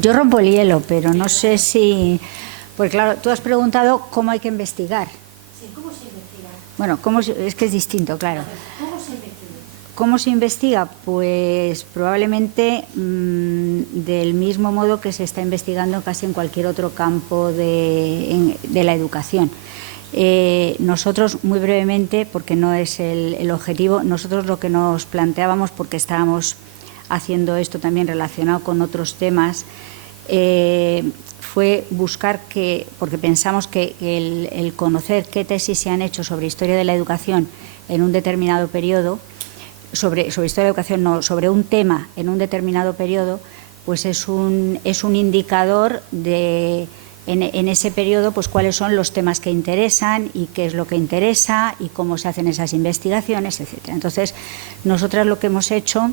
Yo rompo el hielo, pero no sé si... Porque claro, tú has preguntado cómo hay que investigar. Sí, ¿cómo se investiga? Bueno, es que es distinto, claro. ¿Cómo se investiga? ¿Cómo se investiga? Pues probablemente del mismo modo que se está investigando casi en cualquier otro campo de la educación. Nosotros, muy brevemente, porque no es el objetivo, nosotros lo que nos planteábamos, porque estábamos haciendo esto también relacionado con otros temas, fue buscar porque pensamos que el conocer qué tesis se han hecho sobre historia de la educación en un determinado periodo, sobre historia de la educación, no, sobre un tema en un determinado periodo, pues es un indicador de, en ese periodo, pues cuáles son los temas que interesan y qué es lo que interesa y cómo se hacen esas investigaciones, etcétera. Entonces, nosotras lo que hemos hecho,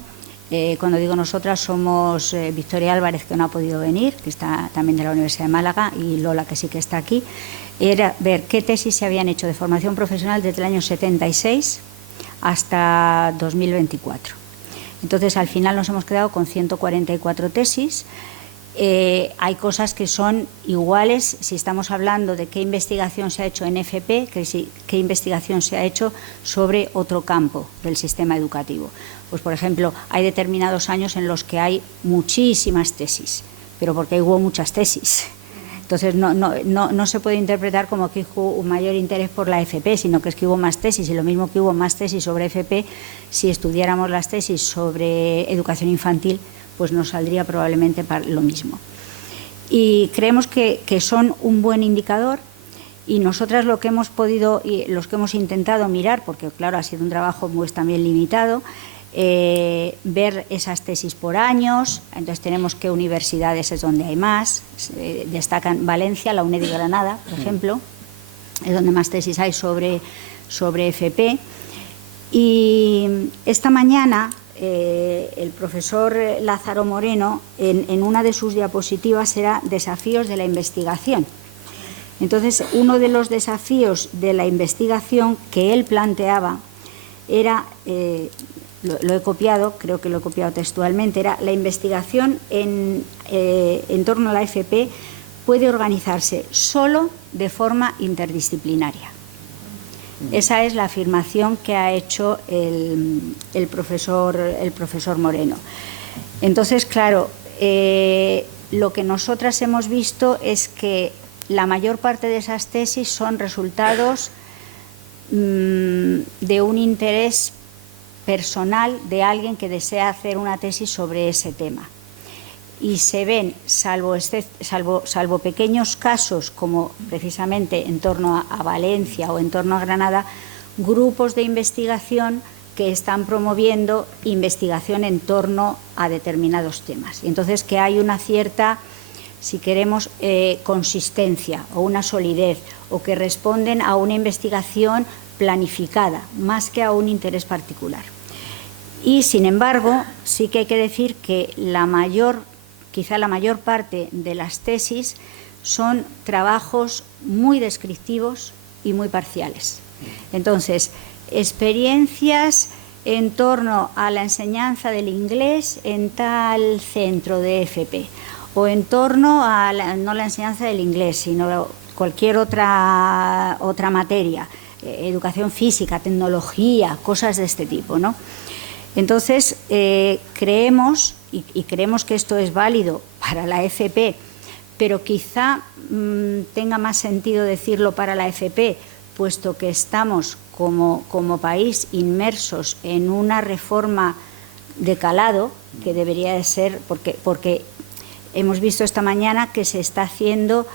cuando digo nosotras, somos Victoria Álvarez, que no ha podido venir, que está también de la Universidad de Málaga, y Lola, que sí que está aquí, era ver qué tesis se habían hecho de formación profesional desde el año 76 hasta 2024. Entonces, al final nos hemos quedado con 144 tesis. Hay cosas que son iguales si estamos hablando de qué investigación se ha hecho en FP, qué investigación se ha hecho sobre otro campo del sistema educativo. Pues, por ejemplo, hay determinados años en los que hay muchísimas tesis, pero porque hubo muchas tesis. Entonces, no se puede interpretar como que hubo un mayor interés por la FP, sino que es que hubo más tesis, y lo mismo que hubo más tesis sobre FP, si estudiáramos las tesis sobre educación infantil, pues nos saldría probablemente lo mismo. Y creemos que son un buen indicador, y nosotras lo que hemos podido, y los que hemos intentado mirar, porque claro, ha sido un trabajo pues también limitado, ver esas tesis por años. Entonces tenemos qué universidades es donde hay más, destacan Valencia, la UNED y Granada, por ejemplo, es donde más tesis hay sobre FP. Y esta mañana el profesor Lázaro Moreno, en una de sus diapositivas, era desafíos de la investigación. Entonces, uno de los desafíos de la investigación que él planteaba era, lo he copiado, creo que lo he copiado textualmente, era: la investigación en torno a la FP puede organizarse solo de forma interdisciplinaria. Esa es la afirmación que ha hecho el profesor Moreno. Entonces, claro, lo que nosotras hemos visto es que la mayor parte de esas tesis son resultados de un interés personal de alguien que desea hacer una tesis sobre ese tema. Y se ven, salvo pequeños casos, como precisamente en torno a Valencia o en torno a Granada, grupos de investigación que están promoviendo investigación en torno a determinados temas. Y entonces que hay una cierta, si queremos, consistencia o una solidez, o que responden a una investigación planificada, más que a un interés particular. Y, sin embargo, sí que hay que decir que quizá la mayor parte de las tesis son trabajos muy descriptivos y muy parciales. Entonces, experiencias en torno a la enseñanza del inglés en tal centro de FP, o en torno a no la enseñanza del inglés, sino cualquier otra materia, educación física, tecnología, cosas de este tipo, ¿no? Entonces, creemos, y creemos que esto es válido para la FP, pero quizá tenga más sentido decirlo para la FP, puesto que estamos como país inmersos en una reforma de calado, que debería de ser, porque hemos visto esta mañana que se está haciendo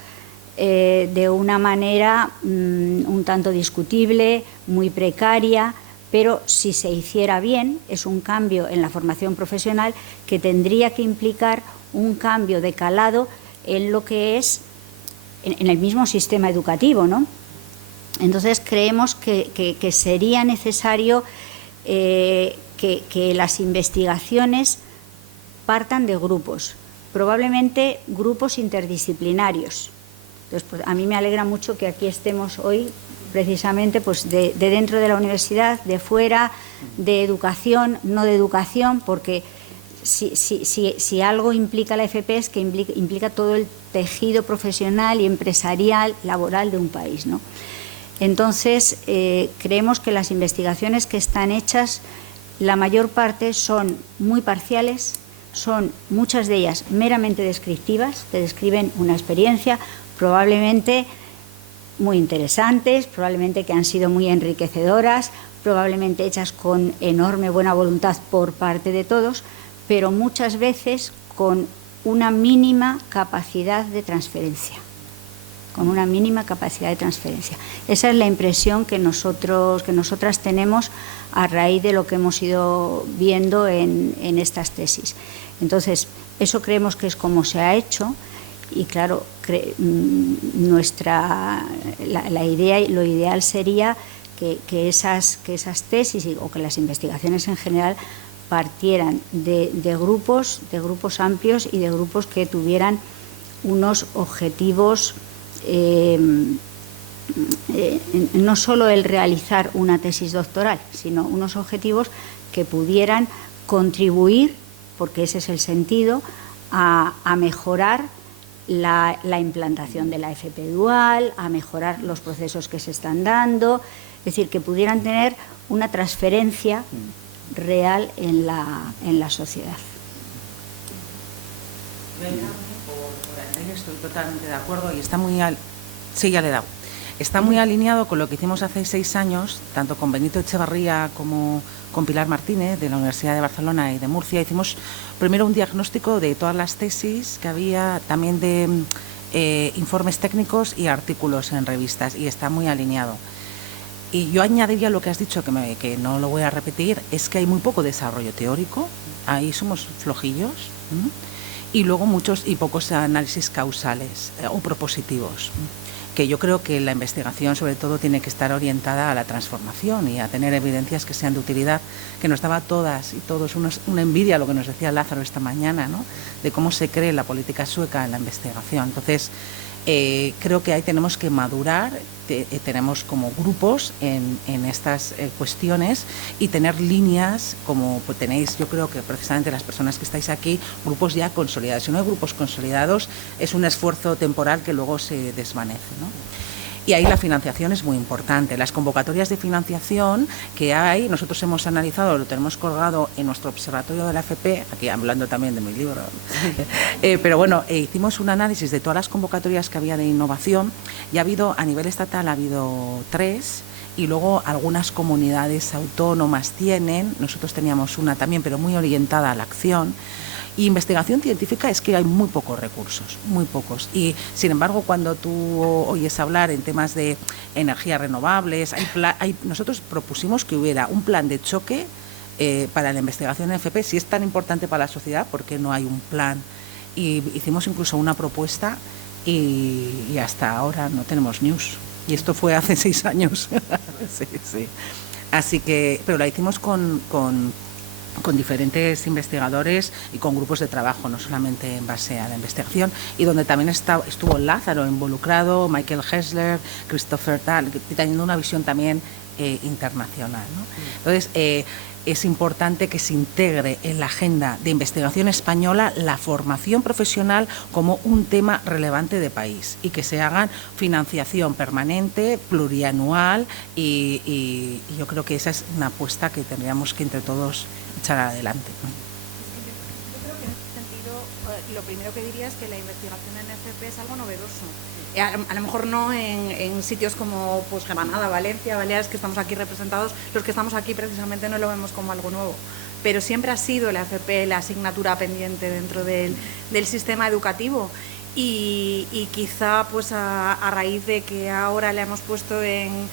de una manera un tanto discutible, muy precaria, pero si se hiciera bien, es un cambio en la formación profesional que tendría que implicar un cambio de calado en lo que es en el mismo sistema educativo, ¿no? Entonces creemos que sería necesario que las investigaciones partan de grupos, probablemente grupos interdisciplinarios. Entonces, pues, a mí me alegra mucho que aquí estemos hoy, precisamente pues de dentro de la universidad, de fuera, de educación, no de educación, porque si algo implica la FP es que implica todo el tejido profesional y empresarial, laboral de un país, ¿no? Entonces, creemos que las investigaciones que están hechas, la mayor parte son muy parciales, son muchas de ellas meramente descriptivas, te describen una experiencia, probablemente muy interesantes, probablemente que han sido muy enriquecedoras, probablemente hechas con enorme buena voluntad por parte de todos, pero muchas veces con una mínima capacidad de transferencia. Esa es la impresión que nosotras tenemos a raíz de lo que hemos ido viendo en estas tesis. Entonces, eso creemos que es como se ha hecho y, claro, la idea, lo ideal sería que esas tesis o que las investigaciones en general partieran de grupos amplios y de grupos que tuvieran unos objetivos, no solo el realizar una tesis doctoral, sino unos objetivos que pudieran contribuir, porque ese es el sentido, a mejorar la implantación de la FP dual, a mejorar los procesos que se están dando, es decir, que pudieran tener una transferencia real en la sociedad. Estoy totalmente de acuerdo y está muy sí, ya le he dado. Está muy alineado con lo que hicimos hace 6 años, tanto con Benito Echevarría como con Pilar Martínez, de la Universidad de Barcelona y de Murcia. Hicimos primero un diagnóstico de todas las tesis que había, también de informes técnicos y artículos en revistas, y está muy alineado. Y yo añadiría lo que has dicho, que no lo voy a repetir, es que hay muy poco desarrollo teórico, ahí somos flojillos, y luego muchos y pocos análisis causales o propositivos, que yo creo que la investigación sobre todo tiene que estar orientada a la transformación y a tener evidencias que sean de utilidad, que nos daba a todas y todos una envidia lo que nos decía Lázaro esta mañana, ¿no?, de cómo se cree la política sueca en la investigación. Entonces, creo que ahí tenemos que madurar, tenemos como grupos en estas cuestiones y tener líneas como pues, tenéis, yo creo que precisamente las personas que estáis aquí, grupos ya consolidados. Si no hay grupos consolidados es un esfuerzo temporal que luego se desvanece, ¿no? Y ahí la financiación es muy importante. Las convocatorias de financiación que hay, nosotros hemos analizado, lo tenemos colgado en nuestro observatorio de la FP, aquí hablando también de mi libro, pero bueno, hicimos un análisis de todas las convocatorias que había de innovación y ha habido, a nivel estatal ha habido 3 y luego algunas comunidades autónomas tienen, nosotros teníamos una también, pero muy orientada a la acción. Y investigación científica es que hay muy pocos recursos, muy pocos. Y, sin embargo, cuando tú oyes hablar en temas de energías renovables, nosotros propusimos que hubiera un plan de choque para la investigación en FP. Si es tan importante para la sociedad, ¿por qué no hay un plan? Y hicimos incluso una propuesta y hasta ahora no tenemos news. Y esto fue hace 6 años. Sí. Así que, pero la hicimos con diferentes investigadores y con grupos de trabajo, no solamente en base a la investigación, y donde también estuvo Lázaro involucrado, Michael Hessler, Christopher Tal, teniendo una visión también internacional, ¿no? Entonces, es importante que se integre en la agenda de investigación española la formación profesional como un tema relevante de país y que se haga financiación permanente, plurianual y yo creo que esa es una apuesta que tendríamos que entre todos echar adelante, ¿no? Yo creo que en ese sentido lo primero que diría es que la investigación en FP es algo novedoso. A lo mejor no en sitios como pues, Granada, Valencia, Baleares, que estamos aquí representados, los que estamos aquí precisamente no lo vemos como algo nuevo, pero siempre ha sido la FP la asignatura pendiente dentro del sistema educativo y quizá pues a raíz de que ahora le hemos puesto en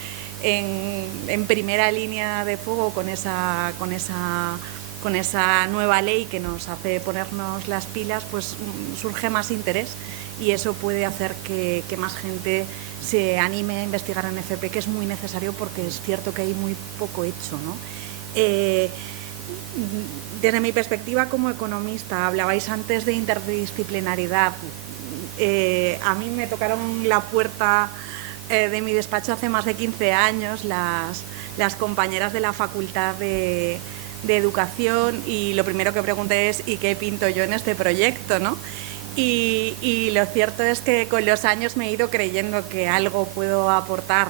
primera línea de fuego con esa nueva ley que nos hace ponernos las pilas, pues surge más interés y eso puede hacer que más gente se anime a investigar en FP, que es muy necesario porque es cierto que hay muy poco hecho, ¿no? Desde mi perspectiva como economista, hablabais antes de interdisciplinaridad. A mí me tocaron la puerta de mi despacho hace más de 15 años las compañeras de la Facultad de educación, y lo primero que pregunté es ¿y qué pinto yo en este proyecto?, ¿no? Y lo cierto es que con los años me he ido creyendo que algo puedo aportar,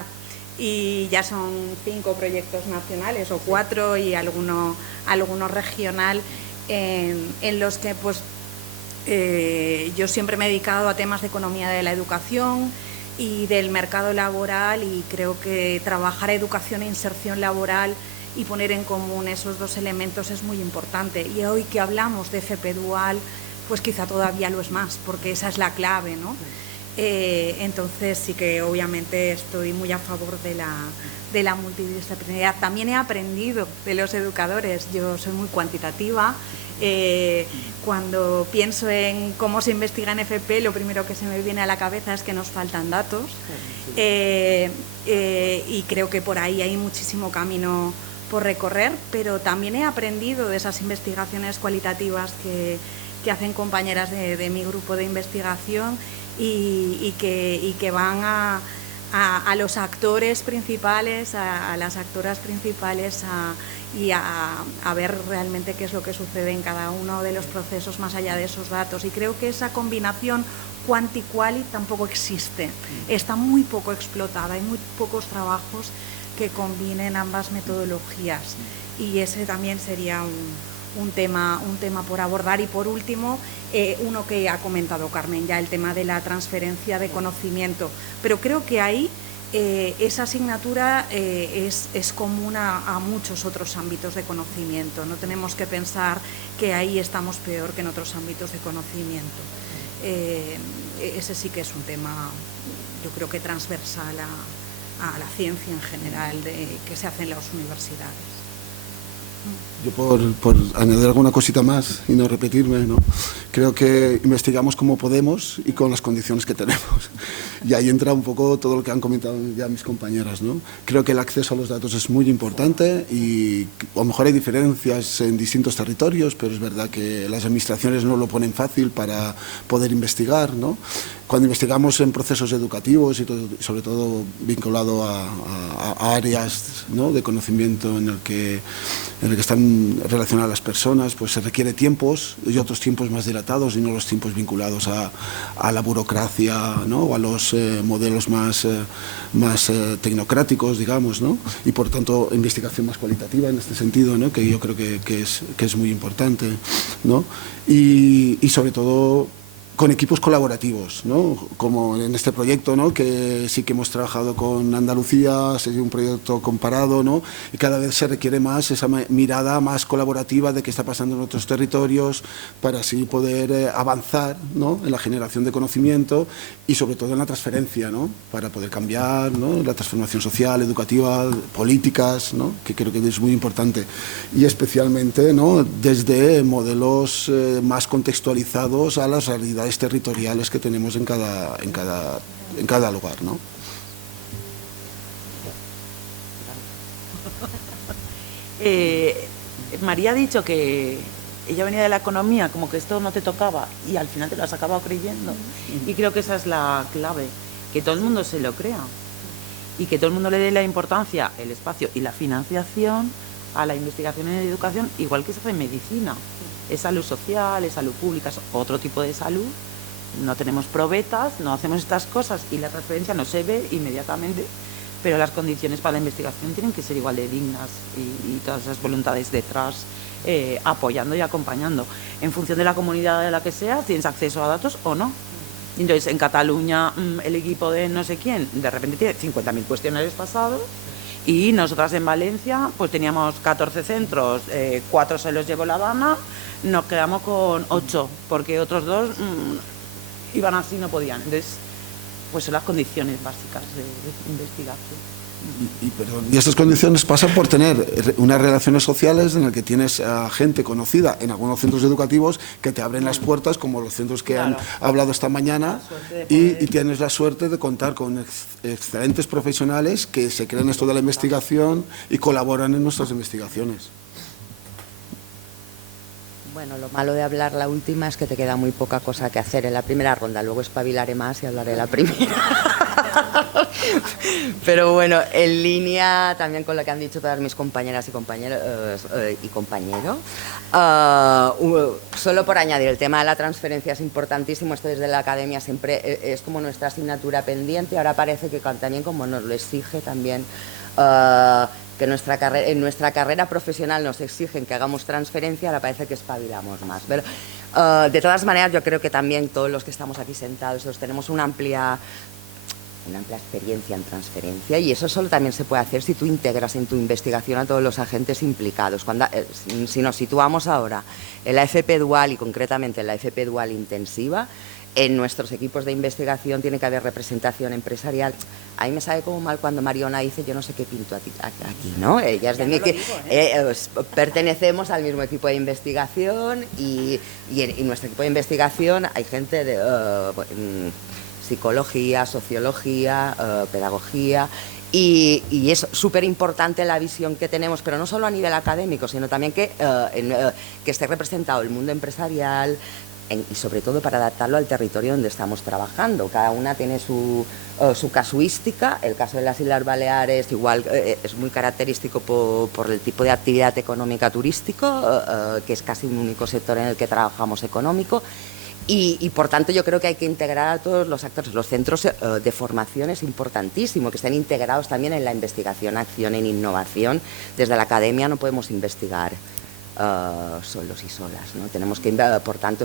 y ya son 5 proyectos nacionales o 4 y alguno regional en los que pues yo siempre me he dedicado a temas de economía de la educación y del mercado laboral, y creo que trabajar educación e inserción laboral y poner en común esos dos elementos es muy importante. Y hoy que hablamos de FP Dual, pues quizá todavía lo es más, porque esa es la clave, ¿no? Entonces sí que obviamente estoy muy a favor de la multidisciplinaridad. También he aprendido de los educadores, yo soy muy cuantitativa. Cuando pienso en cómo se investiga en FP, lo primero que se me viene a la cabeza es que nos faltan datos, y creo que por ahí hay muchísimo camino por recorrer, pero también he aprendido de esas investigaciones cualitativas que hacen compañeras de mi grupo de investigación, y que van a los actores principales, a las actoras principales, y a ver realmente qué es lo que sucede en cada uno de los procesos más allá de esos datos. Y creo que esa combinación cuanti-quali tampoco existe, está muy poco explotada, hay muy pocos trabajos que combinen ambas metodologías, y ese también sería un tema por abordar. Y por último, uno que ha comentado Carmen ya, el tema de la transferencia de conocimiento, pero creo que ahí esa asignatura es común a muchos otros ámbitos de conocimiento. No tenemos que pensar que ahí estamos peor que en otros ámbitos de conocimiento. Ese sí que es un tema, yo creo que transversal a la ciencia en general, que se hace en las universidades. Yo por añadir alguna cosita más y no repetirme, ¿no? Creo que investigamos como podemos y con las condiciones que tenemos. Y ahí entra un poco todo lo que han comentado ya mis compañeras, ¿no? Creo que el acceso a los datos es muy importante, y a lo mejor hay diferencias en distintos territorios, pero es verdad que las administraciones no lo ponen fácil para poder investigar, ¿no? Cuando investigamos en procesos educativos y sobre todo vinculado a áreas, ¿no?, de conocimiento en el que están relacionadas las personas, pues se requiere tiempos, y otros tiempos más dilatados, y no los tiempos vinculados a la burocracia, ¿no?, o a los modelos más tecnocráticos, digamos, ¿no? Y por tanto investigación más cualitativa en este sentido, ¿no?, que yo creo que es muy importante, ¿no? Y sobre todo con equipos colaborativos, ¿no?, como en este proyecto, ¿no?, que sí que hemos trabajado con Andalucía, ha sido un proyecto comparado, ¿no?, y cada vez se requiere más esa mirada más colaborativa de qué está pasando en otros territorios, para así poder avanzar, ¿no?, en la generación de conocimiento y sobre todo en la transferencia, ¿no?, para poder cambiar, ¿no?, la transformación social, educativa, políticas, ¿no?, que creo que es muy importante, y especialmente, ¿no?, desde modelos más contextualizados a las realidades territoriales que tenemos en cada lugar, ¿no? María ha dicho que ella venía de la economía, como que esto no te tocaba, y al final te lo has acabado creyendo. Y creo que esa es la clave, que todo el mundo se lo crea y que todo el mundo le dé la importancia, el espacio y la financiación a la investigación en educación, igual que se hace en medicina. Es salud social, es salud pública, es otro tipo de salud. No tenemos probetas, no hacemos estas cosas, y la transferencia no se ve inmediatamente, pero las condiciones para la investigación tienen que ser igual de dignas, y todas esas voluntades detrás, apoyando y acompañando. En función de la comunidad de la que sea, tienes acceso a datos o no. Entonces, en Cataluña, el equipo de no sé quién, de repente tiene 50.000 cuestionarios pasados, y nosotras en Valencia pues teníamos 14 centros, 4 se los llevó la Dana, nos quedamos con 8, porque otros 2 iban así, no podían. Entonces, pues son las condiciones básicas de investigación. Y estas condiciones pasan por tener unas relaciones sociales en las que tienes a gente conocida en algunos centros educativos que te abren las puertas, como los centros que han hablado esta mañana, y tienes la suerte de contar con excelentes profesionales que se creen esto de la investigación y colaboran en nuestras investigaciones. Bueno, lo malo de hablar la última es que te queda muy poca cosa que hacer en la primera ronda. Luego espabilaré más y hablaré la primera. Pero bueno, en línea también con lo que han dicho todas mis compañeras y compañeros, solo por añadir, el tema de la transferencia es importantísimo. Esto desde la academia siempre es como nuestra asignatura pendiente. Ahora parece que también como nos lo exige también, que en nuestra carrera profesional nos exigen que hagamos transferencia, ahora parece que espabilamos más. Pero, de todas maneras, yo creo que también todos los que estamos aquí sentados tenemos una amplia experiencia en transferencia, y eso solo también se puede hacer si tú integras en tu investigación a todos los agentes implicados. Si nos situamos ahora en la FP dual y concretamente en la FP dual intensiva, en nuestros equipos de investigación tiene que haber representación empresarial. A mí me sabe como mal cuando Mariona dice yo no sé qué pinto aquí, ¿no? Ella es de mí, pertenecemos al mismo equipo de investigación y en nuestro equipo de investigación hay gente de psicología, sociología, pedagogía, y es súper importante la visión que tenemos, pero no solo a nivel académico, sino también que esté representado el mundo empresarial, y sobre todo para adaptarlo al territorio donde estamos trabajando. Cada una tiene su casuística. El caso de las Islas Baleares igual es muy característico por el tipo de actividad económica turístico, que es casi un único sector en el que trabajamos económico. Y por tanto yo creo que hay que integrar a todos los actores. Los centros de formación es importantísimo que estén integrados también en la investigación, acción, en innovación. Desde la academia no podemos investigar solos y solas, ¿no? Tenemos que, por tanto,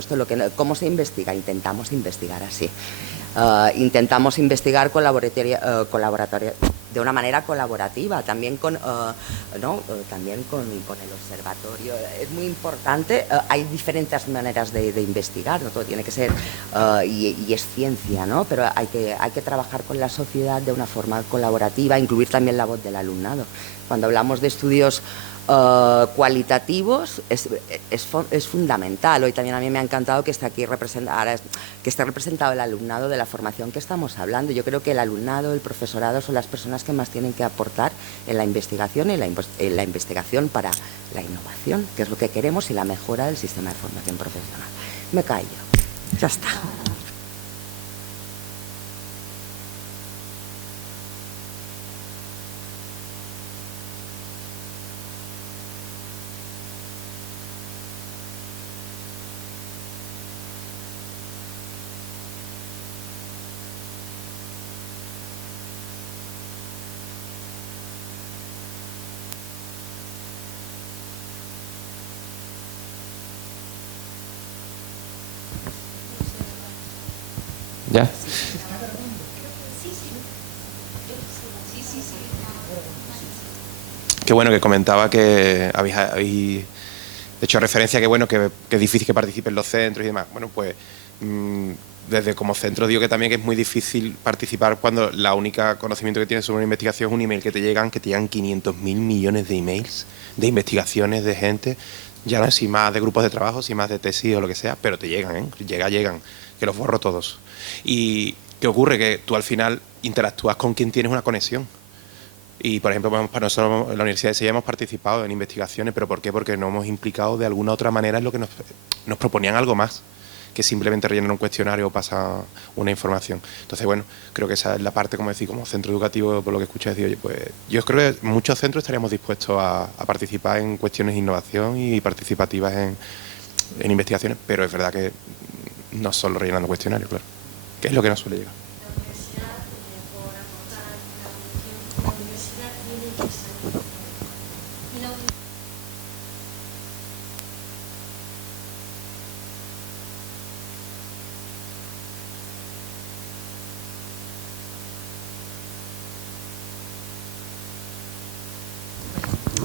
¿cómo se investiga? Intentamos investigar así. Intentamos investigar de una manera colaborativa, también también con el observatorio. Es muy importante, hay diferentes maneras de investigar, no todo tiene que ser, y es ciencia, ¿no? Pero hay que trabajar con la sociedad de una forma colaborativa, incluir también la voz del alumnado. Cuando hablamos de estudios cualitativos es fundamental. Hoy también a mí me ha encantado que esté aquí representado el alumnado de la formación que estamos hablando. Yo creo que el alumnado, el profesorado son las personas que más tienen que aportar en la investigación y en la investigación para la innovación, que es lo que queremos, y la mejora del sistema de formación profesional. Me callo. Ya está. ¿Ya? Qué bueno que comentaba que habéis hecho referencia a que bueno que es difícil que participen los centros y demás. Bueno, pues desde como centro digo que también que es muy difícil participar cuando la única conocimiento que tienes sobre una investigación es un email que te llegan 500.000 millones de emails de investigaciones de gente, ya no sé si más de grupos de trabajo, si más de tesis o lo que sea, pero te llegan, llegan, que los borro todos. Y ¿qué ocurre? Que tú al final interactúas con quien tienes una conexión. Y, por ejemplo, para nosotros en la Universidad de Sevilla hemos participado en investigaciones, ¿pero por qué? Porque nos hemos implicado de alguna otra manera en lo que nos proponían algo más que simplemente rellenar un cuestionario o pasar una información. Entonces, bueno, creo que esa es la parte, como decir, como centro educativo, por lo que escuché decir, oye, pues yo creo que muchos centros estaríamos dispuestos a participar en cuestiones de innovación y participativas en investigaciones, pero es verdad que no solo rellenando cuestionarios, claro, que es lo que nos suele llegar.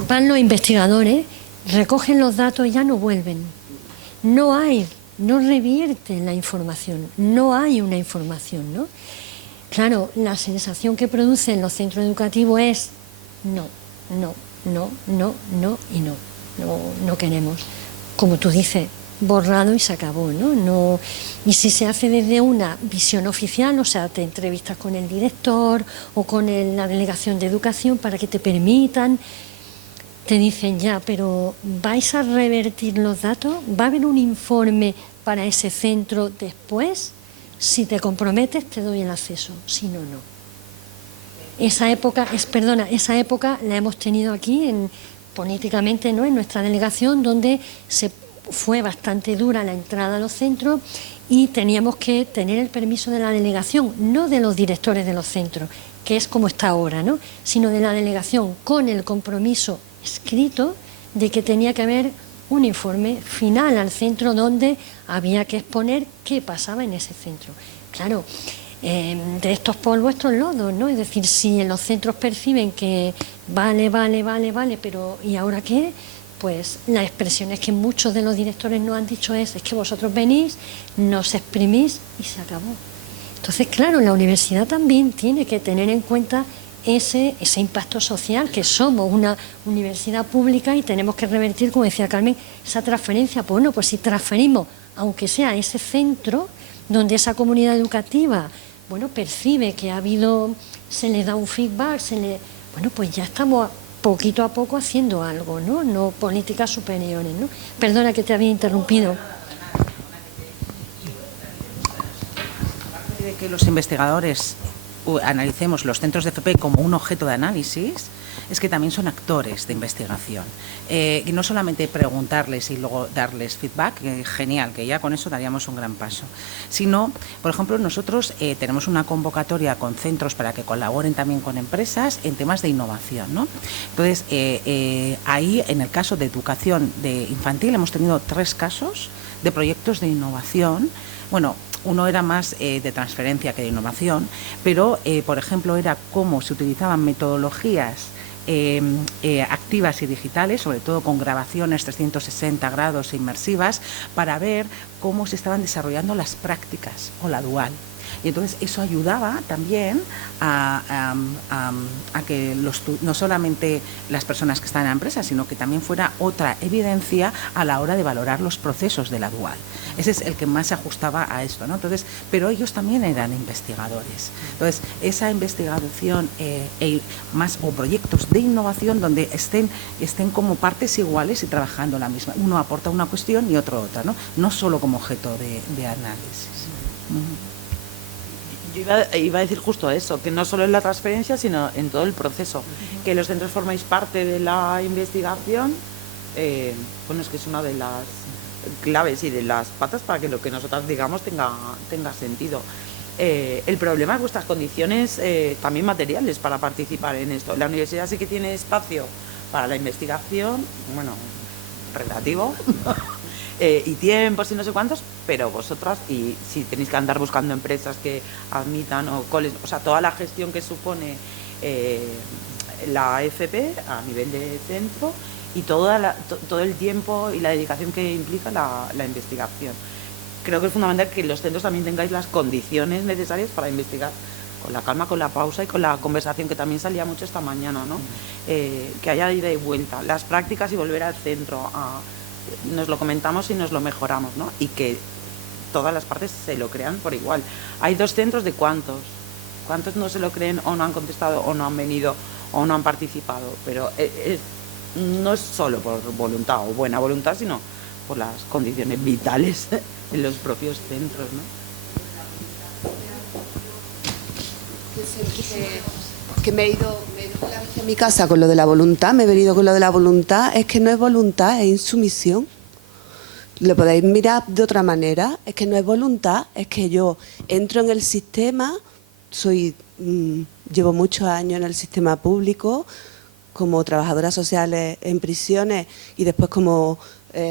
Van los investigadores, recogen los datos y ya no vuelven. No revierten la información, no hay una información, ¿no? Claro, la sensación que producen los centros educativos es no queremos. Como tú dices, borrado y se acabó, ¿no? Y si se hace desde una visión oficial, o sea, te entrevistas con el director o con la delegación de educación para que te permitan. Te dicen ya, pero ¿vais a revertir los datos? ¿Va a haber un informe para ese centro después? Si te comprometes, te doy el acceso, si no, no. esa época la hemos tenido aquí políticamente, ¿no?, en nuestra delegación, donde fue bastante dura la entrada a los centros y teníamos que tener el permiso de la delegación, no de los directores de los centros, que es como está ahora, ¿no?, sino de la delegación, con el compromiso escrito de que tenía que haber un informe final al centro donde había que exponer qué pasaba en ese centro. Claro, de estos polvos, estos lodos, ¿no? Es decir, si en los centros perciben que vale, pero ¿y ahora qué? Pues la expresión es que muchos de los directores nos han dicho es que vosotros venís, nos exprimís y se acabó. Entonces, claro, la universidad también tiene que tener en cuenta ese impacto social, que somos una universidad pública y tenemos que revertir, como decía Carmen, esa transferencia. Pues bueno, pues si transferimos, aunque sea ese centro, donde esa comunidad educativa, bueno, percibe que se le da un feedback, bueno, pues ya estamos poquito a poco haciendo algo, ¿no? No políticas superiores, ¿no? Perdona que te había interrumpido. De que los investigadores analicemos los centros de FP como un objeto de análisis, es que también son actores de investigación. Y no solamente preguntarles y luego darles feedback, genial, que ya con eso daríamos un gran paso, sino, por ejemplo, nosotros tenemos una convocatoria con centros para que colaboren también con empresas en temas de innovación, ¿no? Entonces, ahí, en el caso de educación infantil, hemos tenido 3 casos de proyectos de innovación. Bueno, uno era más de transferencia que de innovación, pero, por ejemplo, era cómo se utilizaban metodologías activas y digitales, sobre todo con grabaciones 360 grados e inmersivas, para ver cómo se estaban desarrollando las prácticas o la dual. Y entonces eso ayudaba también a que no solamente las personas que están en la empresa, sino que también fuera otra evidencia a la hora de valorar los procesos de la dual. Ese es el que más se ajustaba a esto, ¿no? Entonces, pero ellos también eran investigadores. Entonces, esa investigación o proyectos de innovación donde estén como partes iguales y trabajando la misma. Uno aporta una cuestión y otro otra, ¿no? No solo como objeto de análisis. Yo iba a decir justo eso, que no solo en la transferencia, sino en todo el proceso. Que los centros formáis parte de la investigación, bueno, es que es una de las claves y de las patas para que lo que nosotras digamos tenga sentido. El problema es vuestras condiciones también materiales para participar en esto. La universidad sí que tiene espacio para la investigación, bueno, relativo, y tiempos y no sé cuántos, pero vosotras, y si tenéis que andar buscando empresas que admitan o sea, toda la gestión que supone la FP a nivel de centro y todo el tiempo y la dedicación que implica la investigación. Creo que es fundamental que los centros también tengáis las condiciones necesarias para investigar con la calma, con la pausa y con la conversación que también salía mucho esta mañana, ¿no? Que haya ida y vuelta, las prácticas y volver al centro, nos lo comentamos y nos lo mejoramos, ¿no? Y que todas las partes se lo crean por igual. Hay 2 centros de ¿cuántos? ¿Cuántos no se lo creen o no han contestado o no han venido o no han participado? Pero no es solo por voluntad o buena voluntad, sino por las condiciones vitales en los propios centros, ¿no? Que me he ido a mi casa con lo de la voluntad, me he venido con lo de la voluntad, es que no es voluntad, es insumisión. Lo podéis mirar de otra manera, es que no es voluntad, es que yo entro en el sistema, llevo muchos años en el sistema público, como trabajadora social en prisiones y después como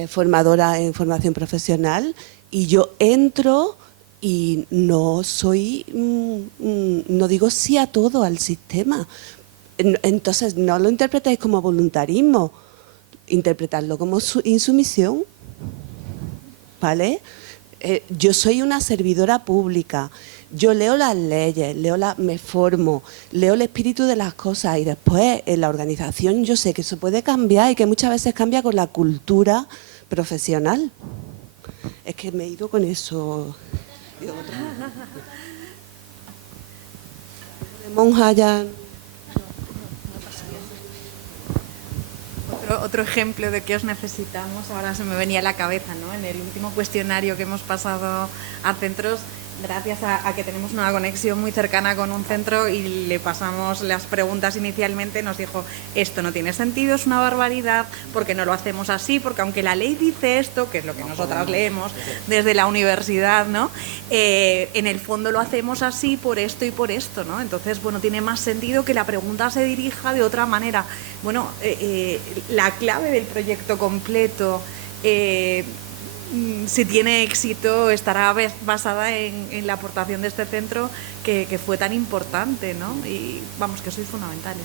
formadora en formación profesional, y yo entro y no digo sí a todo al sistema. Entonces no lo interpretéis como voluntarismo, interpretadlo como insumisión, ¿vale? Yo soy una servidora pública, yo leo las leyes, me formo, leo el espíritu de las cosas y después en la organización yo sé que eso puede cambiar y que muchas veces cambia con la cultura profesional. Es que me he ido con eso. De monja ya. Otro ejemplo de que os necesitamos, ahora se me venía a la cabeza, ¿no? En el último cuestionario que hemos pasado a centros, gracias a que tenemos una conexión muy cercana con un centro y le pasamos las preguntas inicialmente, nos dijo, esto no tiene sentido, es una barbaridad, porque no lo hacemos así, porque aunque la ley dice esto, que es lo que nosotras leemos desde la universidad, ¿no? En el fondo lo hacemos así por esto y por esto, ¿no? Entonces, bueno, tiene más sentido que la pregunta se dirija de otra manera. Bueno, la clave del proyecto completo, si tiene éxito, estará basada en la aportación de este centro que fue tan importante, ¿no? Y vamos, que sois fundamentales.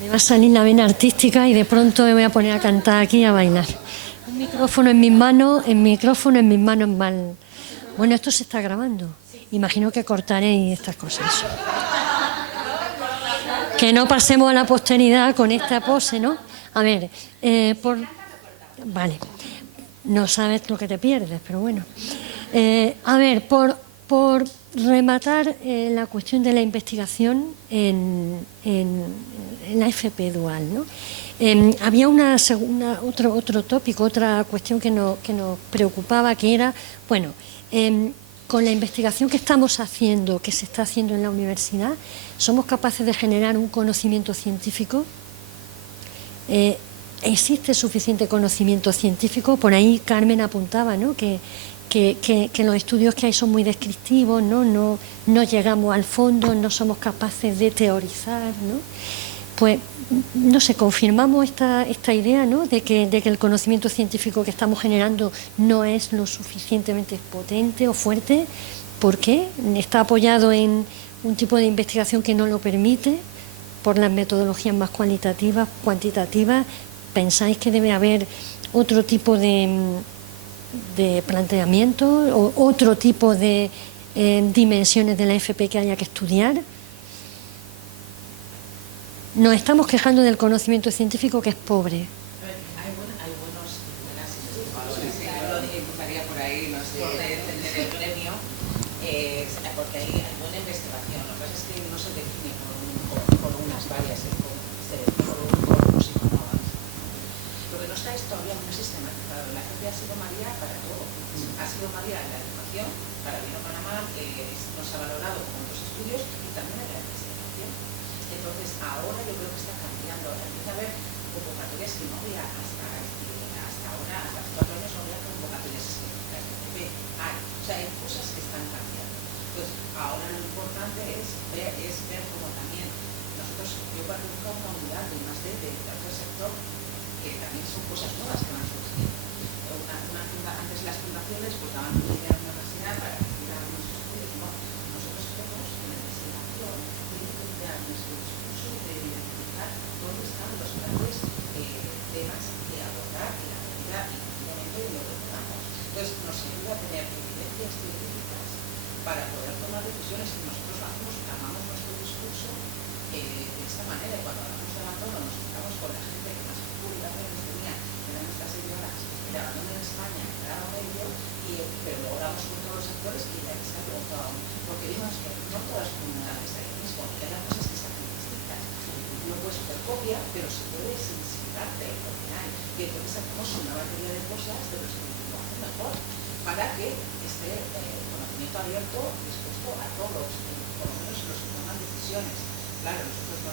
Me va a salir la vena artística y de pronto me voy a poner a cantar aquí y a bailar. Un micrófono en mis manos, en mal. Bueno, esto se está grabando. Imagino que cortaréis estas cosas. Que no pasemos a la posteridad con esta pose, ¿no? A ver, vale, no sabes lo que te pierdes, pero bueno. A ver, por rematar la cuestión de la investigación en la FP dual, ¿no? Había otro tópico, otra cuestión que nos preocupaba, que era, bueno, con la investigación que estamos haciendo, que se está haciendo en la universidad, ¿somos capaces de generar un conocimiento científico? ¿Existe suficiente conocimiento científico? Por ahí Carmen apuntaba, ¿no? que los estudios que hay son muy descriptivos, ¿no? No llegamos al fondo, no somos capaces de teorizar, ¿no? Pues, no sé, confirmamos esta idea, ¿no? de que el conocimiento científico que estamos generando no es lo suficientemente potente o fuerte. ¿Por qué? ¿Está apoyado en un tipo de investigación que no lo permite? ¿Por las metodologías más cualitativas, cuantitativas? ¿Pensáis que debe haber otro tipo de planteamiento o otro tipo de dimensiones de la FP que haya que estudiar? Nos estamos quejando del conocimiento científico, que es pobre. Hay buenos investigadores, yo lo empezaría por ahí, no sé, de defender el premio, porque hay buena investigación. Lo que pasa es que no se define por unas varias, se define por un corpus y por no. Lo que no está es todavía muy sistematizado. La FP ha sido María para todo. Ha sido María en la educación, para bien o para mal, no se ha valorado como otros estudios, y también en la investigación. Entonces, ahora yo creo que está cambiando. Empieza a haber convocatorias que no había hasta ahora, hasta hace 4 años no había convocatorias específicas de FP. O sea, hay cosas que están cambiando. Entonces, ahora lo importante es ver cómo también nosotros, yo participo en una unidad de más del tercer sector, que también son cosas nuevas que van surgiendo. Antes las fundaciones pues daban una idea a la universidad para que hiciera unos estudios. No, nosotros hacemos en la investigación nuestro discurso de identificar dónde están los grandes temas de abordar en la realidad y efectivamente lo que podamos. Entonces nos ayuda a tener evidencias científicas para poder tomar decisiones, y nosotros lo hacemos, armamos nuestro discurso de esta manera, y cuando hablamos de abandono nos juntamos con la gente que más publicaciones tenía, que eran estas señoras, el abandono en España, en grado medio, pero luego hablamos con todos los sectores y de ahí se ha preguntado, porque vimos que no todas las comunidades hay lo mismo, y hay cosas que están distintas. No puedes hacer copia, pero se puede sensibilizarte al final, y entonces hacemos una batería de cosas de los que lo hacen mejor, para que esté conocimiento abierto dispuesto a todos, por lo menos los que toman decisiones. Claro, nosotros no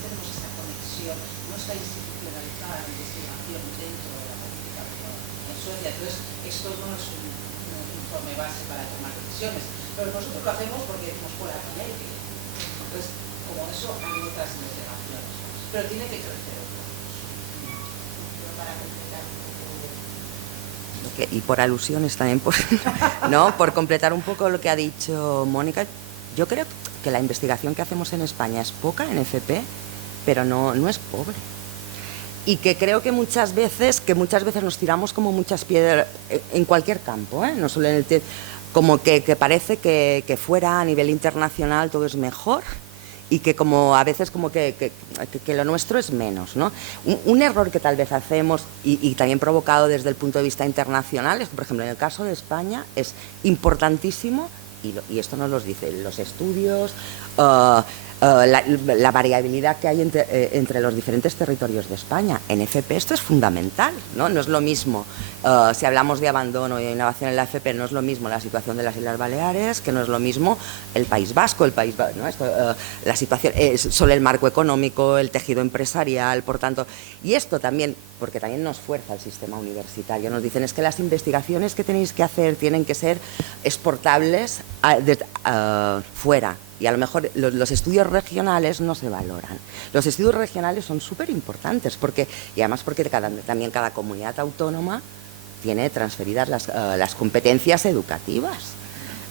tenemos esa conexión, no está institucionalizada la investigación dentro de la política en Suecia. Entonces, esto no es un informe base para tomar decisiones, pero nosotros lo hacemos porque decimos, por aquí hay que. Entonces, como eso, hay otras investigaciones, pero tiene que crecer otro. Para completar un poco. Y por alusiones también, ¿no? Por completar un poco lo que ha dicho Mónica, yo creo que la investigación que hacemos en España es poca en FP, pero no es pobre. Y que creo que muchas veces nos tiramos como muchas piedras en cualquier campo, no solo en el como que parece que fuera a nivel internacional todo es mejor, y que como a veces como que lo nuestro es menos, ¿no? Un error que tal vez hacemos y también provocado desde el punto de vista internacional es, por ejemplo, en el caso de España es importantísimo, y esto nos lo dicen los estudios, la variabilidad que hay entre los diferentes territorios de España. En FP esto es fundamental, ¿no? No es lo mismo, si hablamos de abandono y innovación en la FP, no es lo mismo la situación de las Islas Baleares, que no es lo mismo el País Vasco, ¿no? La situación, solo el marco económico, el tejido empresarial, por tanto, y esto también, porque también nos fuerza el sistema universitario, nos dicen es que las investigaciones que tenéis que hacer tienen que ser exportables fuera. Y a lo mejor los estudios regionales no se valoran. Los estudios regionales son súper importantes, y además porque también cada comunidad autónoma tiene transferidas las competencias educativas.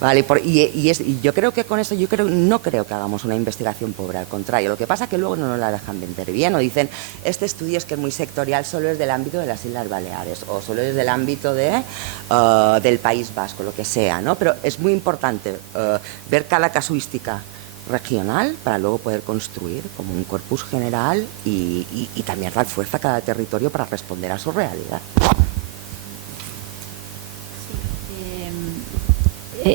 ¿Vale? Y yo creo que con eso no creo que hagamos una investigación pobre, al contrario. Lo que pasa es que luego no nos la dejan vender bien, o dicen, este estudio es que es muy sectorial, solo es del ámbito de las Islas Baleares, o solo es del ámbito del País Vasco, lo que sea, ¿no? Pero es muy importante ver cada casuística regional para luego poder construir como un corpus general y también dar fuerza a cada territorio para responder a su realidad.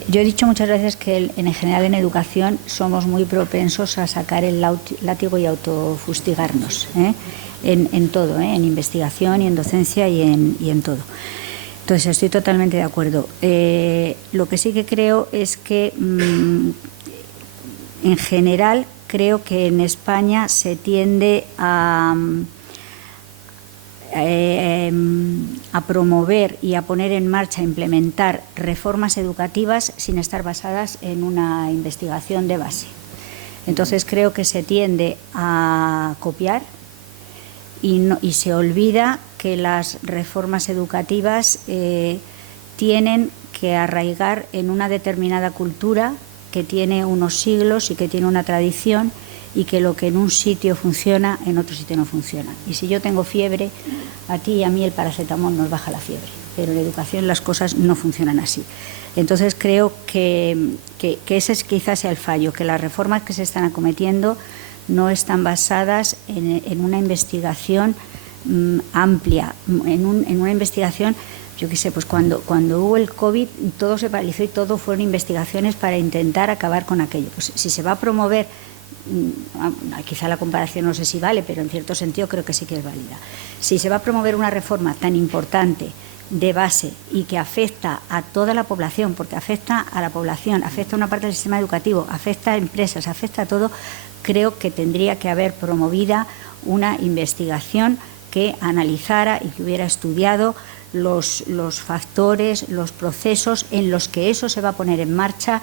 Yo he dicho muchas veces que en general en educación somos muy propensos a sacar el látigo y autofustigarnos, en todo, en investigación y en docencia y en todo. Entonces estoy totalmente de acuerdo. Lo que sí que creo es que en general creo que en España se tiende a promover y a poner en marcha, a implementar reformas educativas sin estar basadas en una investigación de base. Entonces creo que se tiende a copiar y se olvida que las reformas educativas tienen que arraigar en una determinada cultura que tiene unos siglos y que tiene una tradición, y que lo que en un sitio funciona, en otro sitio no funciona. Y si yo tengo fiebre, a ti y a mí el paracetamol nos baja la fiebre, pero en la educación las cosas no funcionan así. Entonces creo que ese es quizás el fallo, que las reformas que se están acometiendo no están basadas en una investigación amplia, en una investigación, yo qué sé, pues cuando hubo el COVID todo se paralizó y todo fueron investigaciones para intentar acabar con aquello. Pues si se va a promover, quizá la comparación no sé si vale, pero en cierto sentido creo que sí que es válida. Si se va a promover una reforma tan importante de base y que afecta a toda la población, porque afecta a la población, afecta a una parte del sistema educativo, afecta a empresas, afecta a todo, creo que tendría que haber promovida una investigación que analizara y que hubiera estudiado los factores, los procesos en los que eso se va a poner en marcha,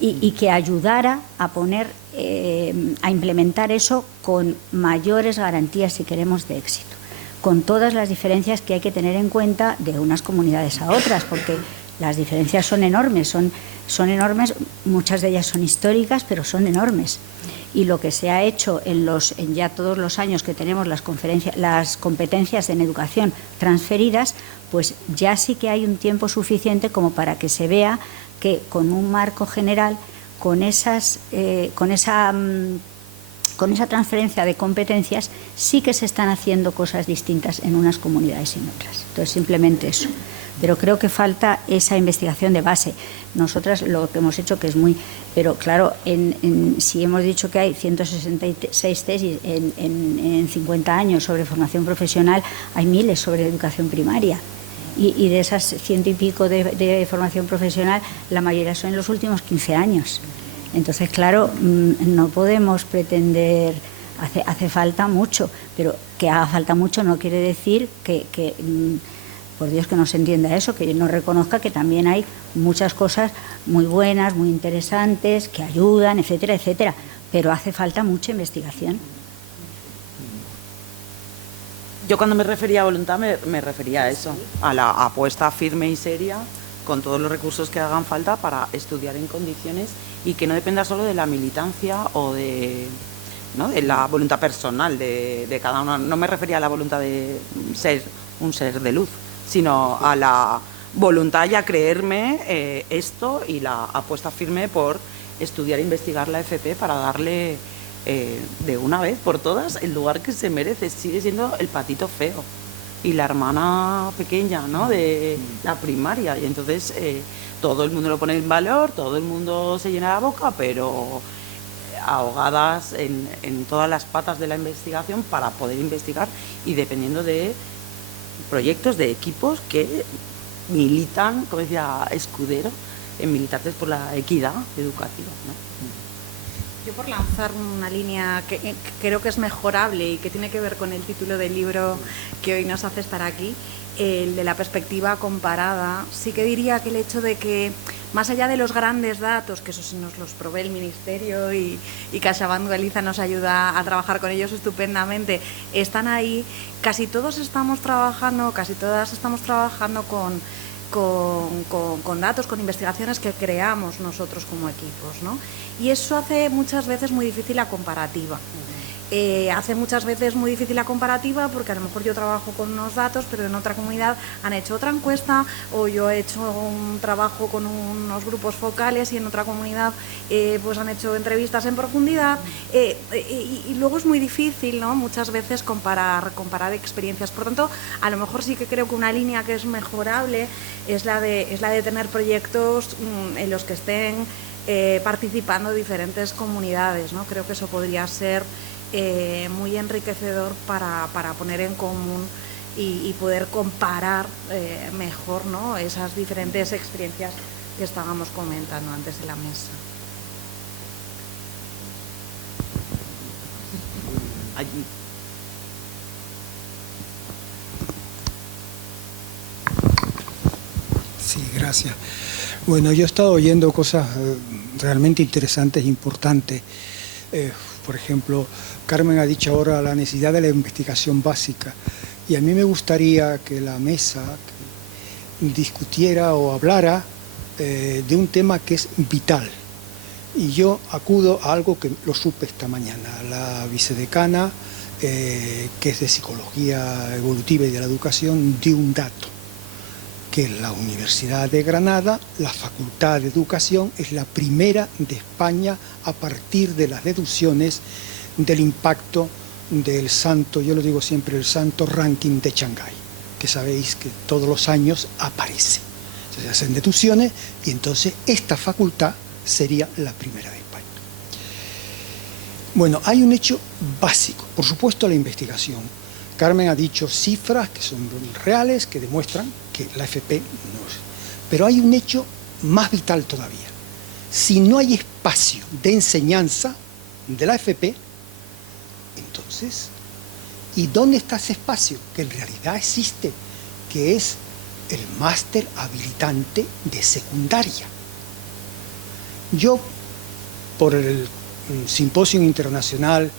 y que ayudara a a implementar eso con mayores garantías, si queremos, de éxito, con todas las diferencias que hay que tener en cuenta de unas comunidades a otras, porque las diferencias son enormes, son enormes, muchas de ellas son históricas, pero son enormes. Y lo que se ha hecho en ya todos los años que tenemos las competencias en educación transferidas, pues ya sí que hay un tiempo suficiente como para que se vea que con un marco general, con esa transferencia de competencias, sí que se están haciendo cosas distintas en unas comunidades y en otras. Entonces, simplemente eso. Pero creo que falta esa investigación de base. Nosotras lo que hemos hecho, que es muy... Pero claro, si hemos dicho que hay 166 tesis en 50 años sobre formación profesional, hay miles sobre educación primaria. Y de esas 100 y pico de formación profesional, la mayoría son en los últimos 15 años. Entonces, claro, no podemos pretender... Hace falta mucho, pero que haga falta mucho no quiere decir que por Dios que no se entienda eso, que yo no reconozca que también hay muchas cosas muy buenas, muy interesantes, que ayudan, etcétera, etcétera, pero hace falta mucha investigación. Yo cuando me refería a voluntad me refería a eso, a la apuesta firme y seria con todos los recursos que hagan falta para estudiar en condiciones y que no dependa solo de la militancia o de la voluntad personal de cada uno. No me refería a la voluntad de ser un ser de luz, sino a la voluntad y a creerme esto y la apuesta firme por estudiar e investigar la FP para darle de una vez por todas el lugar que se merece. Sigue siendo el patito feo y la hermana pequeña, ¿no?, de la primaria, y entonces todo el mundo lo pone en valor, todo el mundo se llena la boca, pero ahogadas en todas las patas de la investigación para poder investigar y dependiendo de proyectos, de equipos que militan, como decía Escudero, en militantes por la equidad educativa, ¿no? Yo por lanzar una línea que creo que es mejorable y que tiene que ver con el título del libro que hoy nos hace estar aquí, el de la perspectiva comparada, sí que diría que el hecho de que, más allá de los grandes datos, que eso sí nos los provee el Ministerio y CaixaBank Galiza nos ayuda a trabajar con ellos estupendamente, están ahí, casi todas estamos trabajando con datos, con investigaciones que creamos nosotros como equipos, ¿no? Y eso hace muchas veces muy difícil la comparativa. Hace muchas veces muy difícil la comparativa porque a lo mejor yo trabajo con unos datos, pero en otra comunidad han hecho otra encuesta o yo he hecho un trabajo con unos grupos focales y en otra comunidad pues han hecho entrevistas en profundidad y luego es muy difícil, ¿no? Muchas veces comparar experiencias. Por tanto, a lo mejor sí que creo que una línea que es mejorable es la de tener proyectos en los que estén participando diferentes comunidades, ¿no? Creo que eso podría ser muy enriquecedor para poner en común y poder comparar mejor, ¿no? Esas diferentes experiencias que estábamos comentando antes de la mesa. Allí. Sí, gracias. Bueno, yo he estado oyendo cosas realmente interesantes e importantes. Por ejemplo, Carmen ha dicho ahora la necesidad de la investigación básica y a mí me gustaría que la mesa discutiera o hablara de un tema que es vital. Y yo acudo a algo que lo supe esta mañana. La vicedecana, que es de Psicología Evolutiva y de la Educación, dio un dato, que la Universidad de Granada, la Facultad de Educación, es la primera de España a partir de las deducciones del impacto del santo, yo lo digo siempre, el santo ranking de Shanghái, que sabéis que todos los años aparece. Se hacen deducciones y entonces esta facultad sería la primera de España. Bueno, hay un hecho básico, por supuesto la investigación. Carmen ha dicho cifras que son reales, que demuestran que la FP no es. Pero hay un hecho más vital todavía. Si no hay espacio de enseñanza de la FP, entonces, ¿y dónde está ese espacio? Que en realidad existe, que es el máster habilitante de secundaria. Yo, por el simposio internacional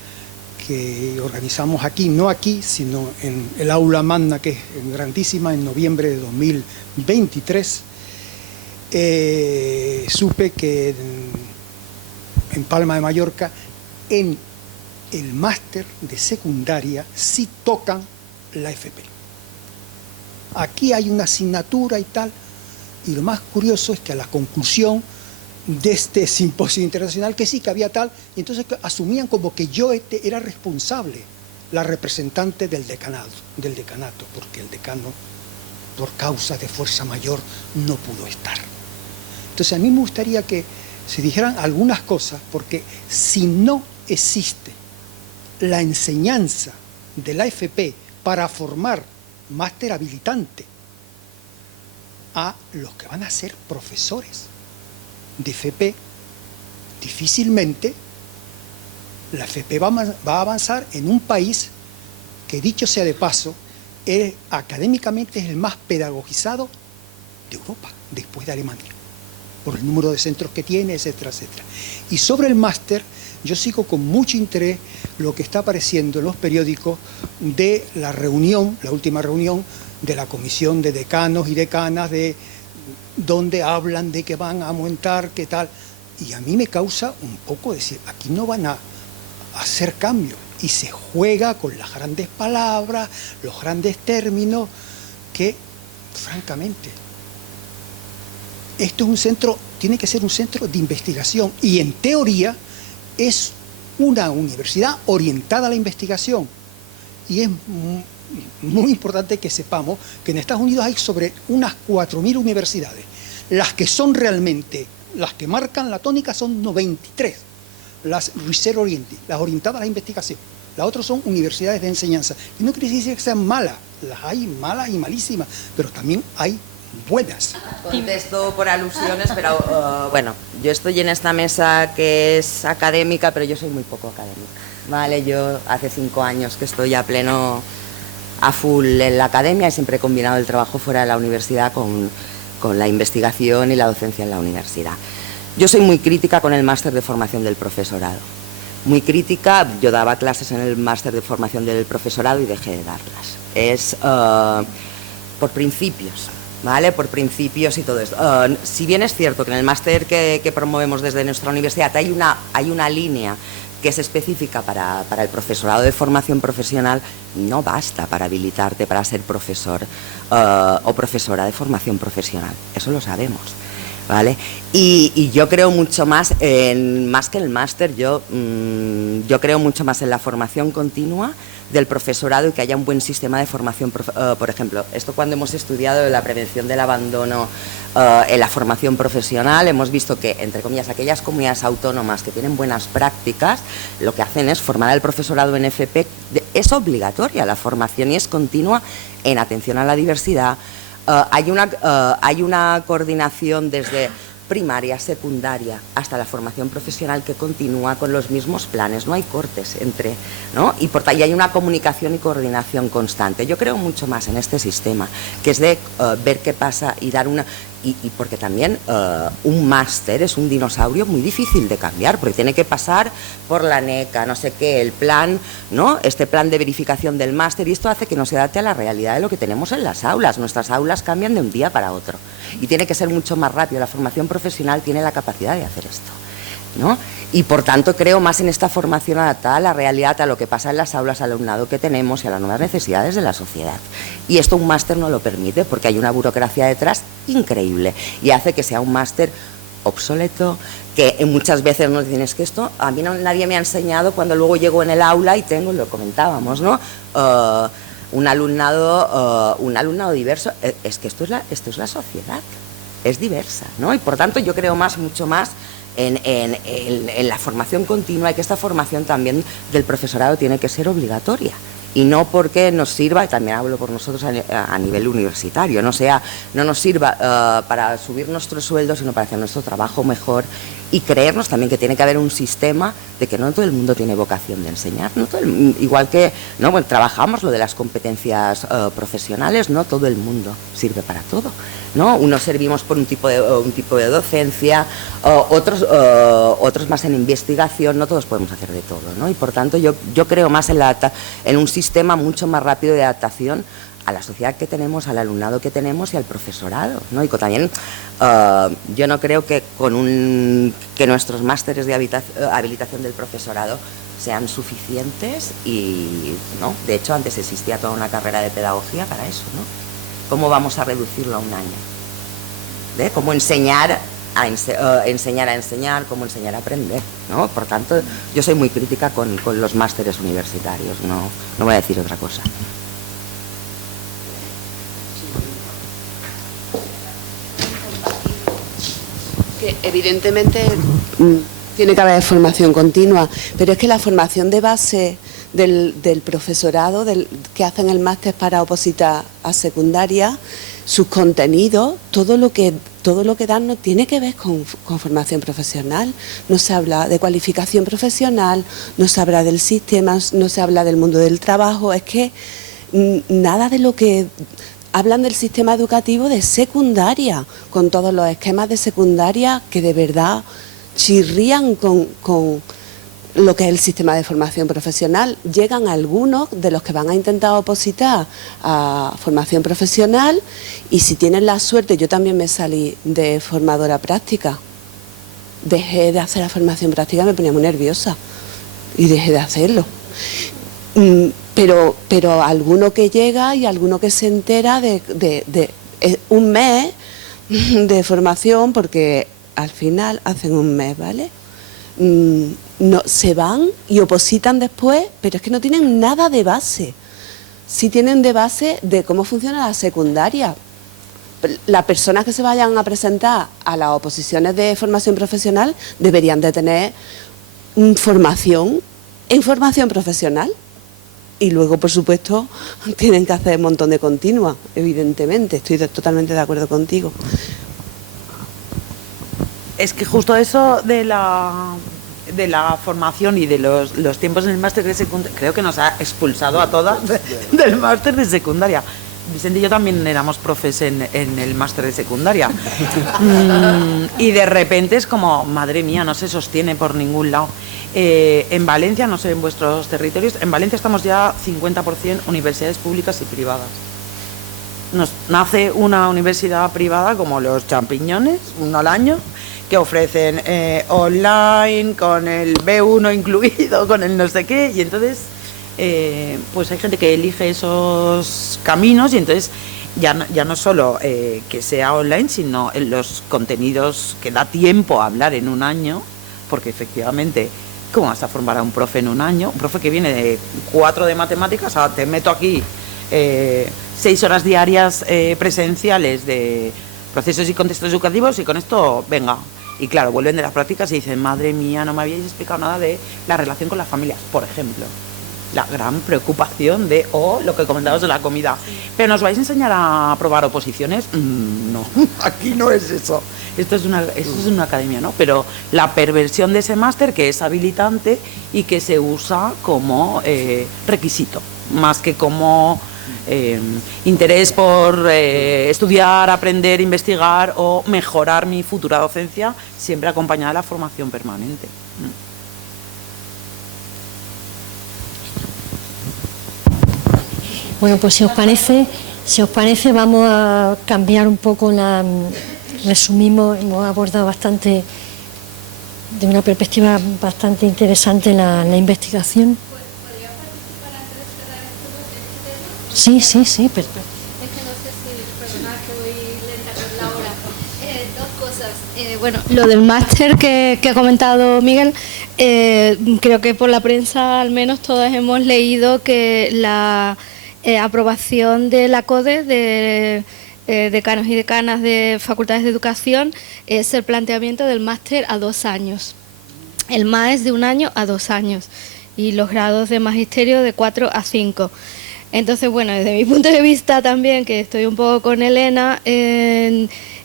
que organizamos aquí, no aquí, sino en el aula magna, que es grandísima, en noviembre de 2023, supe que en Palma de Mallorca, en el máster de secundaria, sí tocan la FP. Aquí hay una asignatura y tal, y lo más curioso es que a la conclusión de este simposio internacional que sí que había tal, y entonces asumían como que yo era responsable, la representante del decanato, porque el decano, por causas de fuerza mayor, no pudo estar. Entonces a mí me gustaría que se dijeran algunas cosas, porque si no existe la enseñanza de la FP para formar máster habilitante a los que van a ser profesores de FP, difícilmente la FP va a avanzar en un país que, dicho sea de paso, académicamente es el más pedagogizado de Europa, después de Alemania, por el número de centros que tiene, etcétera, etcétera. Y sobre el máster, yo sigo con mucho interés lo que está apareciendo en los periódicos de la reunión, la última reunión de la comisión de decanos y decanas, donde hablan de que van a aumentar, qué tal. Y a mí me causa un poco decir, aquí no van a hacer cambios. Y se juega con las grandes palabras, los grandes términos, que, francamente, esto es un centro, tiene que ser un centro de investigación. Y en teoría es una universidad orientada a la investigación. Y es muy importante que sepamos que en Estados Unidos hay sobre unas 4.000 universidades. Las que son realmente, las que marcan la tónica son 93. las research oriented, las orientadas a la investigación. Las otras son universidades de enseñanza. Y no quiere decir que sean malas, las hay malas y malísimas, pero también hay buenas. Contesto por alusiones, pero bueno, yo estoy en esta mesa que es académica, pero yo soy muy poco académica. Vale, yo hace 5 años que estoy a full en la academia y siempre he combinado el trabajo fuera de la universidad con la investigación y la docencia en la universidad. Yo soy muy crítica con el máster de formación del profesorado. Muy crítica, yo daba clases en el máster de formación del profesorado y dejé de darlas. Es por principios, ¿vale? Por principios y todo esto. Si bien es cierto que en el máster que promovemos desde nuestra universidad hay una línea que es específica para el profesorado de formación profesional, no basta para habilitarte para ser profesor o profesora de formación profesional. Eso lo sabemos, ¿vale? Y yo creo mucho más, más que el máster, yo creo mucho más en la formación continua del profesorado y que haya un buen sistema de formación. Por ejemplo, esto cuando hemos estudiado la prevención del abandono en la formación profesional, hemos visto que, entre comillas, aquellas comunidades autónomas que tienen buenas prácticas, lo que hacen es formar al profesorado en FP. Es obligatoria la formación y es continua en atención a la diversidad. Hay una coordinación desde primaria, secundaria, hasta la formación profesional que continúa con los mismos planes, no hay cortes entre, ¿no? Y hay una comunicación y coordinación constante. Yo creo mucho más en este sistema, que es de ver qué pasa y dar una... Y porque también un máster es un dinosaurio muy difícil de cambiar, porque tiene que pasar por la NECA, no sé qué, el plan, ¿no? Este plan de verificación del máster, y esto hace que no se adapte a la realidad de lo que tenemos en las aulas. Nuestras aulas cambian de un día para otro y tiene que ser mucho más rápido. La formación profesional tiene la capacidad de hacer esto, ¿no? Y por tanto creo más en esta formación adaptada a la realidad, a lo que pasa en las aulas, al alumnado que tenemos y a las nuevas necesidades de la sociedad. Y esto un máster no lo permite porque hay una burocracia detrás increíble y hace que sea un máster obsoleto, que muchas veces nos dicen, es que esto a mí nadie me ha enseñado, cuando luego llego en el aula y tengo, lo comentábamos, ¿no? Un alumnado diverso. Es que esto es la sociedad, es diversa, ¿no? Y por tanto yo creo mucho más en la formación continua, y que esta formación también del profesorado tiene que ser obligatoria y no porque nos sirva, y también hablo por nosotros a nivel universitario, no nos sirva para subir nuestros sueldos, sino para hacer nuestro trabajo mejor y creernos también que tiene que haber un sistema de que no todo el mundo tiene vocación de enseñar, igual que trabajamos lo de las competencias profesionales, no todo el mundo sirve para todo, ¿no? Unos servimos por un tipo de docencia, otros más en investigación, no todos podemos hacer de todo, ¿no? Y por tanto yo creo más en un sistema mucho más rápido de adaptación a la sociedad que tenemos, al alumnado que tenemos y al profesorado, ¿no? Y también yo no creo que que nuestros másteres de habilitación del profesorado sean suficientes y, ¿no? De hecho, antes existía toda una carrera de pedagogía para eso, ¿no? ¿Cómo vamos a reducirlo a un año? ¿De cómo enseñar a enseñar, cómo enseñar a aprender, ¿no? Por tanto, yo soy muy crítica con los másteres universitarios, no voy a decir otra cosa. Que evidentemente tiene que haber formación continua, pero es que la formación de base del profesorado que hacen el máster para opositar a secundaria, sus contenidos, todo lo que dan no tiene que ver con formación profesional. No se habla de cualificación profesional, no se habla del sistema, no se habla del mundo del trabajo. Es que nada de lo que hablan del sistema educativo de secundaria, con todos los esquemas de secundaria que de verdad chirrían con lo que es el sistema de formación profesional. Llegan algunos de los que van a intentar opositar a formación profesional y si tienen la suerte, yo también me salí de formadora práctica, dejé de hacer la formación práctica, me ponía muy nerviosa y dejé de hacerlo. Pero alguno que llega y alguno que se entera de un mes de formación, porque al final hacen un mes, ¿vale? No, se van y opositan después, pero es que no tienen nada de base. Sí tienen de base de cómo funciona la secundaria. Las personas que se vayan a presentar a las oposiciones de formación profesional deberían de tener formación en formación profesional. Y luego, por supuesto, tienen que hacer un montón de continua, evidentemente. Estoy totalmente de acuerdo contigo. Es que justo eso de la formación y de los tiempos en el máster de secundaria, creo que nos ha expulsado a todas del máster de secundaria. Vicente y yo también éramos profes en el máster de secundaria. Y de repente es como, madre mía, no se sostiene por ningún lado. En Valencia, no sé en vuestros territorios, en Valencia estamos ya 50% universidades públicas y privadas. Nos nace una universidad privada como los champiñones, uno al año, que ofrecen online, con el B1 incluido, con el no sé qué, y entonces pues hay gente que elige esos caminos y entonces ya no solo que sea online, sino en los contenidos que da tiempo a hablar en un año, porque efectivamente, ¿cómo vas a formar a un profe en un año? Un profe que viene de 4 de matemáticas, te meto aquí 6 horas diarias presenciales de procesos y contextos educativos y con esto, venga. Y claro, vuelven de las prácticas y dicen, madre mía, no me habíais explicado nada de la relación con las familias, por ejemplo. La gran preocupación de, lo que comentabas de la comida. ¿Pero nos vais a enseñar a probar oposiciones? No, aquí no es eso. Esto es una academia, ¿no? Pero la perversión de ese máster, que es habilitante y que se usa como requisito, más que como interés por estudiar, aprender, investigar o mejorar mi futura docencia, siempre acompañada de la formación permanente. Bueno, pues si os parece vamos a cambiar un poco resumimos, hemos abordado bastante, de una perspectiva bastante interesante la investigación. ¿Podría participar antes de cerrar este tema? Sí, perfecto. Es que no sé si, perdonad que voy lenta con la hora. Dos cosas. Bueno, lo del máster que ha comentado Miguel, creo que por la prensa al menos todas hemos leído que la aprobación de la CODE, de decanos y decanas de facultades de educación, es el planteamiento del máster a 2 años. El MAES de 1 año a 2 años y los grados de magisterio de 4 a 5. Entonces, bueno, desde mi punto de vista también, que estoy un poco con Elena,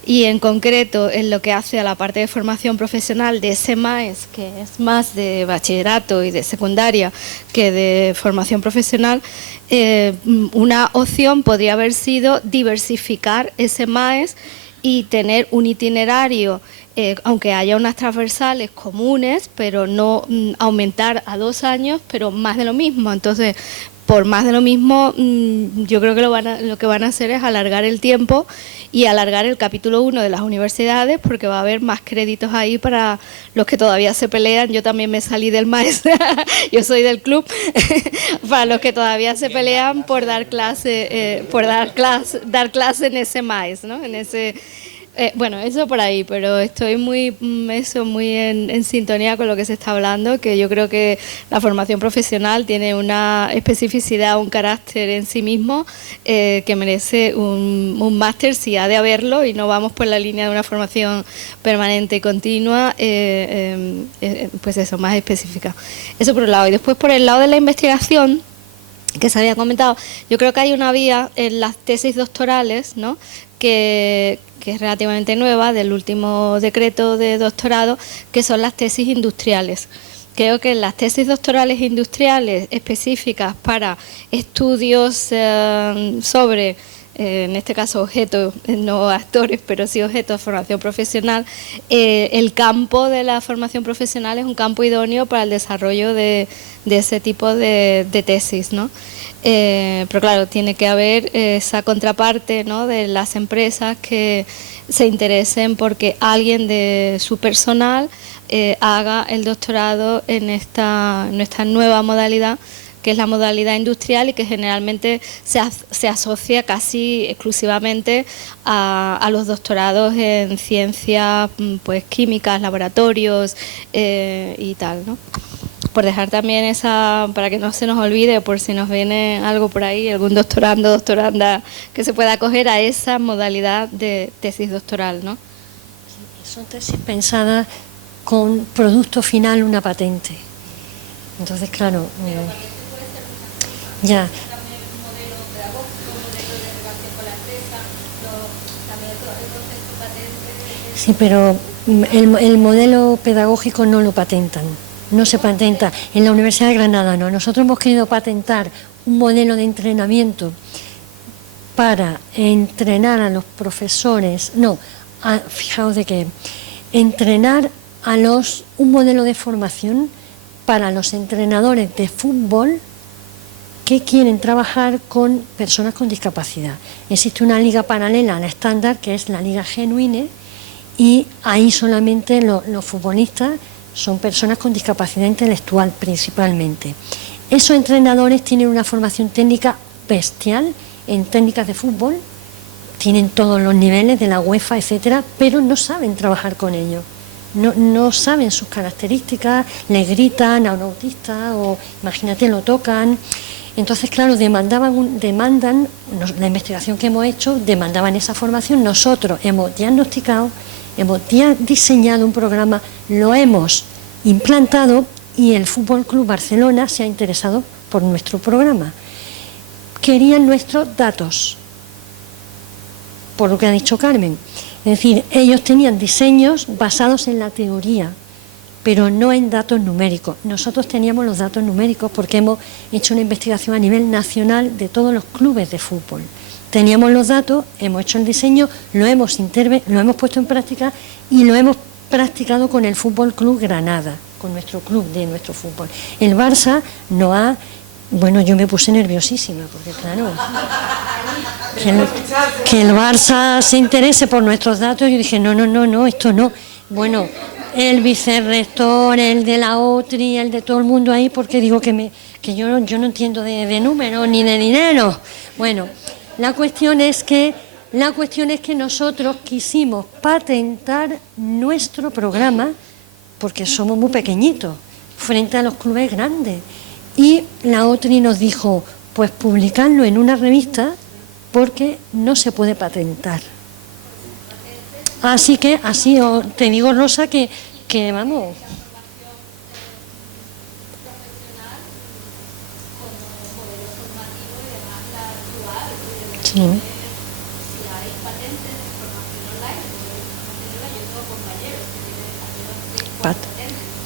y en concreto en lo que hace a la parte de formación profesional de ese MAES, que es más de bachillerato y de secundaria que de formación profesional, una opción podría haber sido diversificar ese MAES y tener un itinerario, aunque haya unas transversales comunes, pero no aumentar a 2 años, pero más de lo mismo. Entonces, por más de lo mismo, yo creo que lo que van a hacer es alargar el tiempo y alargar el capítulo 1 de las universidades, porque va a haber más créditos ahí para los que todavía se pelean. Yo también me salí del maestro, yo soy del club, para los que todavía se pelean por dar clase, dar clase en ese maestro, ¿no? En ese bueno, eso por ahí, pero estoy muy en sintonía con lo que se está hablando, que yo creo que la formación profesional tiene una especificidad, un carácter en sí mismo que merece un máster, si ha de haberlo, y no vamos por la línea de una formación permanente y continua, pues eso, más específica. Eso por un lado. Y después por el lado de la investigación, que se había comentado, yo creo que hay una vía en las tesis doctorales, ¿no?, que es relativamente nueva, del último decreto de doctorado, que son las tesis industriales. Creo que las tesis doctorales industriales específicas para estudios sobre, en este caso objetos, no actores, pero sí objetos de formación profesional, el campo de la formación profesional es un campo idóneo para el desarrollo de ese tipo de tesis, ¿no? Pero claro, tiene que haber esa contraparte, ¿no?, de las empresas que se interesen porque alguien de su personal haga el doctorado en esta nueva modalidad, que es la modalidad industrial, y que generalmente se asocia casi exclusivamente a los doctorados en ciencias, pues químicas, laboratorios y tal, ¿no? Por dejar también esa, para que no se nos olvide, por si nos viene algo por ahí, algún doctorando, doctoranda que se pueda acoger a esa modalidad de tesis doctoral, ¿no? Son tesis pensadas con producto final una patente. Entonces, claro, ya. Sí, pero el modelo pedagógico no lo patentan, no se patenta. En la Universidad de Granada no. Nosotros hemos querido patentar un modelo de entrenamiento para entrenar a los profesores, fijaos de que entrenar un modelo de formación para los entrenadores de fútbol que quieren trabajar con personas con discapacidad. Existe una liga paralela a la estándar, que es la Liga Genuine, y ahí solamente los futbolistas son personas con discapacidad intelectual principalmente. Esos entrenadores tienen una formación técnica bestial en técnicas de fútbol, tienen todos los niveles de la UEFA, etcétera, pero no saben trabajar con ellos. No saben sus características, le gritan a un autista o, imagínate, lo tocan. Entonces, claro, demandan, la investigación que hemos hecho, demandaban esa formación. Nosotros hemos diagnosticado, hemos diseñado un programa, lo hemos implantado y el Fútbol Club Barcelona se ha interesado por nuestro programa. Querían nuestros datos, por lo que ha dicho Carmen. Es decir, ellos tenían diseños basados en la teoría, pero no en datos numéricos. Nosotros teníamos los datos numéricos porque hemos hecho una investigación a nivel nacional de todos los clubes de fútbol. Teníamos los datos, hemos hecho el diseño, lo hemos puesto en práctica y lo hemos practicado con el Fútbol Club Granada, con nuestro club de nuestro fútbol. El Barça no ha... Bueno, yo me puse nerviosísima porque, claro, que el Barça se interese por nuestros datos. Yo dije, no, esto no. Bueno, el vicerrector, el de la OTRI, el de todo el mundo ahí, porque digo que yo no entiendo de números ni de dinero. Bueno, la cuestión es que nosotros quisimos patentar nuestro programa porque somos muy pequeñitos frente a los clubes grandes. Y la OTRI nos dijo, pues publicarlo en una revista porque no se puede patentar. Así que, te digo, Rosa, que vamos... Sí.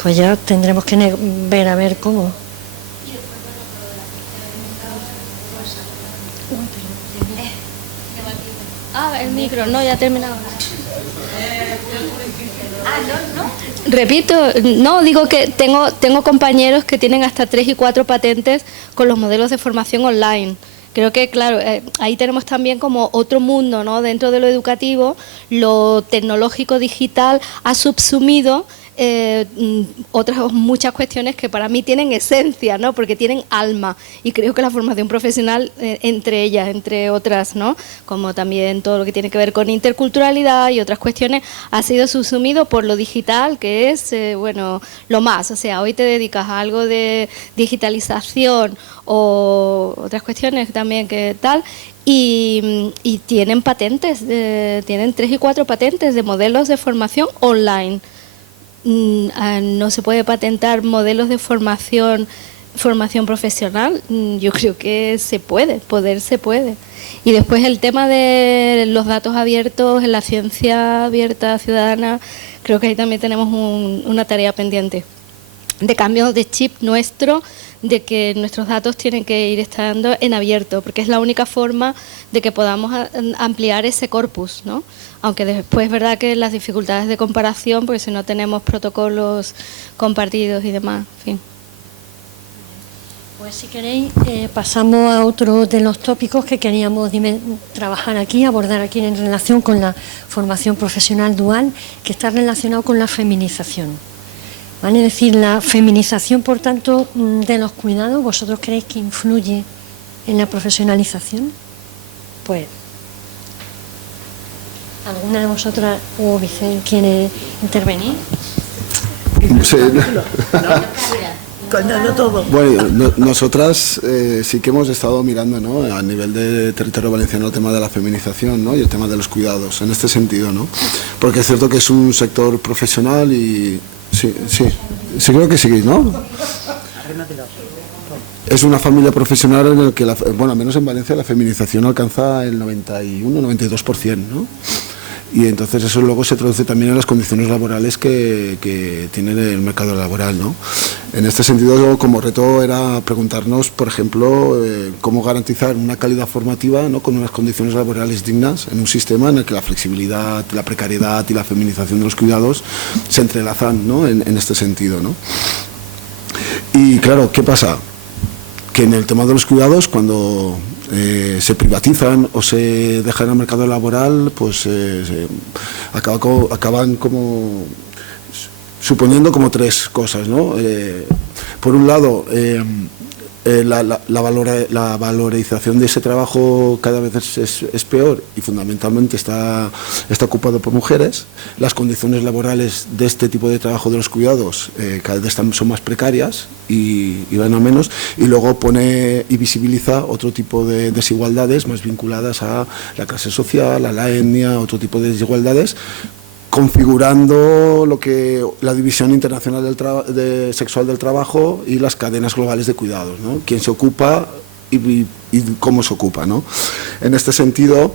Pues ya tendremos que ver a ver cómo. El micro, no, ya he terminado. Repito, no, digo que tengo compañeros que tienen hasta 3 y 4 patentes con los modelos de formación online. Creo que, claro, ahí tenemos también como otro mundo, ¿no? Dentro de lo educativo, lo tecnológico digital ha subsumido otras muchas cuestiones que para mí tienen esencia, ¿no? Porque tienen alma, y creo que la formación profesional, entre ellas, entre otras, ¿no? Como también todo lo que tiene que ver con interculturalidad y otras cuestiones, ha sido subsumido por lo digital, que es, lo más. O sea, hoy te dedicas a algo de digitalización o otras cuestiones también que tal, y tienen patentes, tienen 3 y 4 patentes de modelos de formación online. No se puede patentar modelos de formación profesional. Yo creo que se puede. Y después el tema de los datos abiertos en la ciencia abierta ciudadana, creo que ahí también tenemos una tarea pendiente de cambio de chip nuestro, de que nuestros datos tienen que ir estando en abierto, porque es la única forma de que podamos ampliar ese corpus, ¿no? Aunque después es verdad que las dificultades de comparación, porque si no tenemos protocolos compartidos y demás, en fin. Pues si queréis, pasamos a otro de los tópicos que queríamos trabajar aquí, abordar aquí en relación con la formación profesional dual, que está relacionado con la feminización. ¿Vale? Es decir, la feminización, por tanto, de los cuidados, ¿vosotros creéis que influye en la profesionalización? Pues, ¿alguna de vosotras o Vicente quiere intervenir? Sí. Contando todo. Bueno, nosotras sí que hemos estado mirando, ¿no? A nivel de territorio valenciano el tema de la feminización, ¿no? Y el tema de los cuidados, en este sentido, ¿no? Porque es cierto que es un sector profesional y Sí, creo que sí, ¿no? Es una familia profesional en la que, bueno, al menos en Valencia, la feminización alcanza el 91-92%, ¿no? Y entonces eso luego se traduce también en las condiciones laborales que tiene el mercado laboral, ¿no? En este sentido, como reto era preguntarnos, por ejemplo, cómo garantizar una calidad formativa, ¿no?, con unas condiciones laborales dignas en un sistema en el que la flexibilidad, la precariedad y la feminización de los cuidados se entrelazan, ¿no?, en este sentido, ¿no? Y claro, ¿qué pasa? Que en el tema de los cuidados, cuando se privatizan o se dejan al mercado laboral, pues acaban como suponiendo como tres cosas, ¿no? Por un lado, la valorización de ese trabajo cada vez es peor y fundamentalmente está ocupado por mujeres. Las condiciones laborales de este tipo de trabajo de los cuidados cada vez son más precarias y van a menos, y luego pone y visibiliza otro tipo de desigualdades más vinculadas a la clase social, a la etnia, otro tipo de desigualdades, configurando la división internacional sexual del trabajo y las cadenas globales de cuidados, ¿no? Quién se ocupa y cómo se ocupa, ¿no? En este sentido,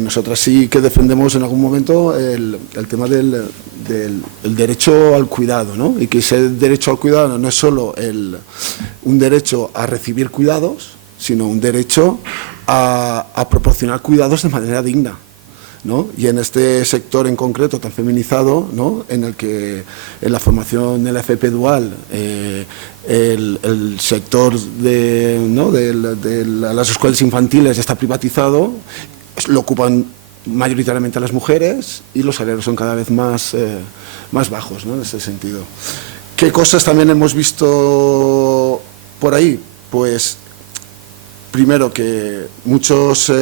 nosotras sí que defendemos en algún momento el tema del derecho al cuidado, ¿no? Y que ese derecho al cuidado no es solo un derecho a recibir cuidados, sino un derecho a proporcionar cuidados de manera digna, ¿no? Y en este sector en concreto tan feminizado, ¿no?, en el que en la formación de la FP dual el sector de las escuelas infantiles está privatizado, lo ocupan mayoritariamente las mujeres y los salarios son cada vez más bajos, ¿no?, en ese sentido. ¿Qué cosas también hemos visto por ahí? Pues primero, que muchas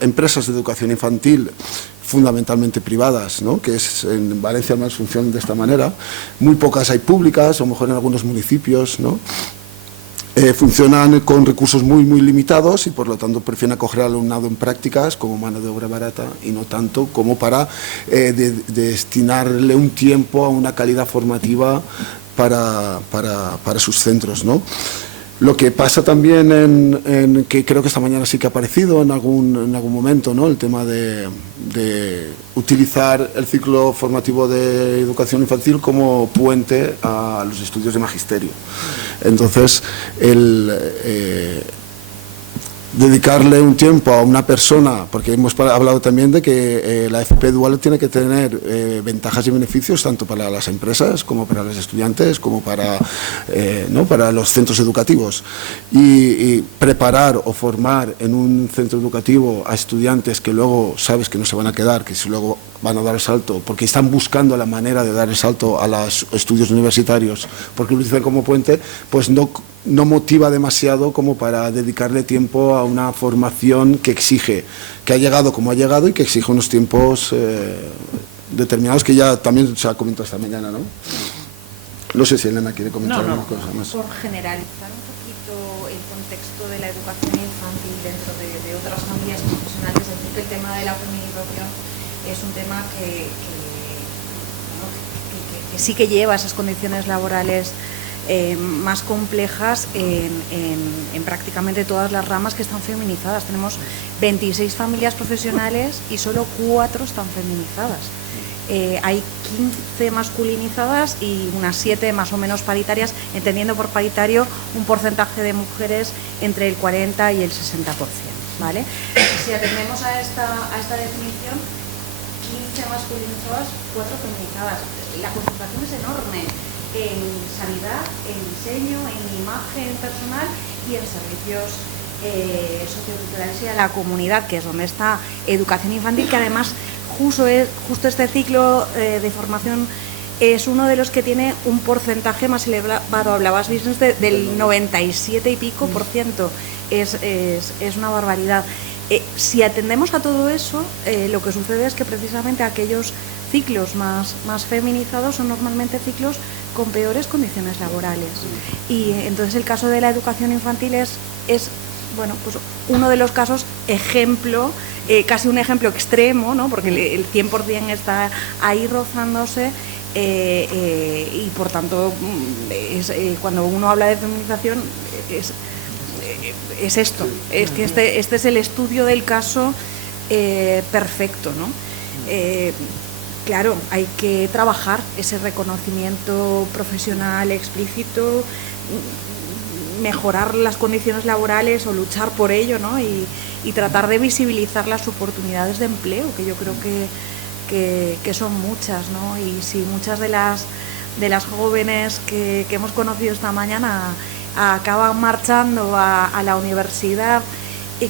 empresas de educación infantil, fundamentalmente privadas, ¿no?, que es en Valencia más funcionan de esta manera, muy pocas hay públicas, o mejor en algunos municipios, ¿no?, funcionan con recursos muy limitados y por lo tanto prefieren acoger al alumnado en prácticas como mano de obra barata y no tanto como para destinarle un tiempo a una calidad formativa para sus centros, ¿no? Lo que pasa también en que creo que esta mañana sí que ha aparecido en algún momento, ¿no?, el tema de utilizar el ciclo formativo de educación infantil como puente a los estudios de magisterio. Entonces, dedicarle un tiempo a una persona, porque hemos hablado también de que la FP dual tiene que tener ventajas y beneficios tanto para las empresas como para los estudiantes, como para los centros educativos, y preparar o formar en un centro educativo a estudiantes que luego sabes que no se van a quedar, que luego van a dar el salto, porque están buscando la manera de dar el salto a los estudios universitarios, porque lo utilizan como puente, pues no motiva demasiado como para dedicarle tiempo a una formación que ha llegado como ha llegado y que exige unos tiempos determinados, que ya también se ha comentado esta mañana, ¿no? No sé si Elena quiere comentar alguna cosa más. Por generalizar un poquito el contexto de la educación infantil dentro de otras familias profesionales, decir que el tema de la feminización es un tema que sí que lleva esas condiciones laborales más complejas en prácticamente todas las ramas que están feminizadas. Tenemos 26 familias profesionales y solo 4 están feminizadas. Hay 15 masculinizadas y unas 7 más o menos paritarias, entendiendo por paritario un porcentaje de mujeres entre el 40 y el 60%, ¿vale? Si atendemos a esta definición, 15 masculinizadas, 4 feminizadas. La concentración es enorme en sanidad, en diseño, en imagen personal y en servicios socioculturales y a la comunidad, que es donde está educación infantil, que además justo este ciclo de formación es uno de los que tiene un porcentaje más elevado, hablabas business del 97 y pico %. Es una barbaridad. Si atendemos a todo eso, lo que sucede es que precisamente aquellos ciclos más feminizados son normalmente ciclos con peores condiciones laborales. Y entonces el caso de la educación infantil es bueno, pues uno de los casos ejemplo, casi un ejemplo extremo, ¿no?, porque el 100% está ahí rozándose, y por tanto cuando uno habla de feminización es esto, es que este es el estudio del caso perfecto, ¿no? Claro, hay que trabajar ese reconocimiento profesional explícito, mejorar las condiciones laborales o luchar por ello, ¿no? Y tratar de visibilizar las oportunidades de empleo, que yo creo que son muchas, ¿no? Y si muchas de las jóvenes que hemos conocido esta mañana acaban marchando a la universidad,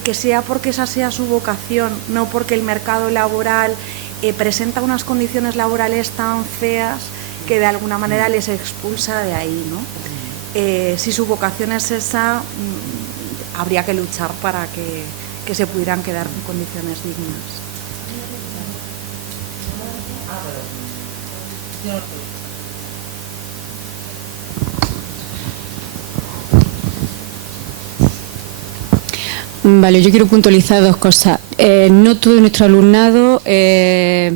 que sea porque esa sea su vocación, no porque el mercado laboral presenta unas condiciones laborales tan feas que de alguna manera les expulsa de ahí, ¿no? Si su vocación es esa, habría que luchar para que se pudieran quedar en condiciones dignas. Vale, yo quiero puntualizar dos cosas. No todo nuestro alumnado accede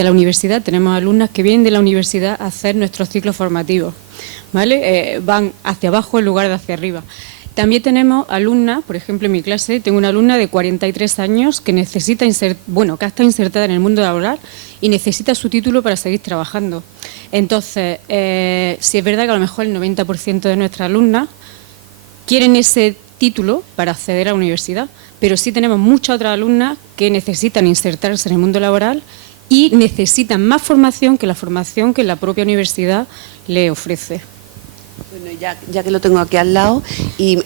a la universidad. Tenemos alumnas que vienen de la universidad a hacer nuestros ciclos formativos, ¿vale? Van hacia abajo en lugar de hacia arriba. También tenemos alumnas, por ejemplo, en mi clase tengo una alumna de 43 años que necesita que ha estado insertada en el mundo laboral y necesita su título para seguir trabajando. Entonces, sí es verdad que a lo mejor el 90% de nuestras alumnas quieren ese título para acceder a la universidad, pero sí tenemos muchas otras alumnas que necesitan insertarse en el mundo laboral y necesitan más formación que la formación que la propia universidad le ofrece. Bueno, ya que lo tengo aquí al lado, y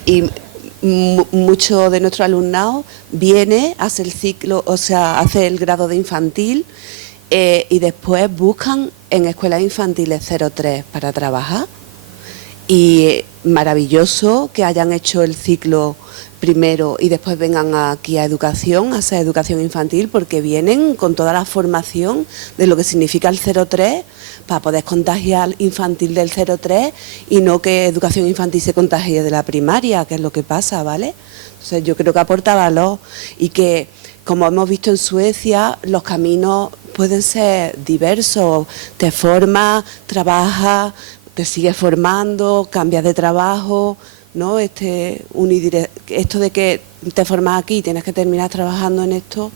mucho de nuestro alumnado viene, hace el ciclo, o sea, hace el grado de infantil y después buscan en escuelas infantiles 03 para trabajar. Y maravilloso que hayan hecho el ciclo primero y después vengan aquí a educación, a hacer educación infantil, porque vienen con toda la formación de lo que significa el 03 para poder contagiar infantil del 03 y no que educación infantil se contagie de la primaria, que es lo que pasa, ¿vale? Entonces yo creo que aporta valor y que, como hemos visto en Suecia, los caminos pueden ser diversos, te formas, trabajas, te sigues formando, cambias de trabajo, ¿no? Esto de que te formas aquí y tienes que terminar trabajando en esto,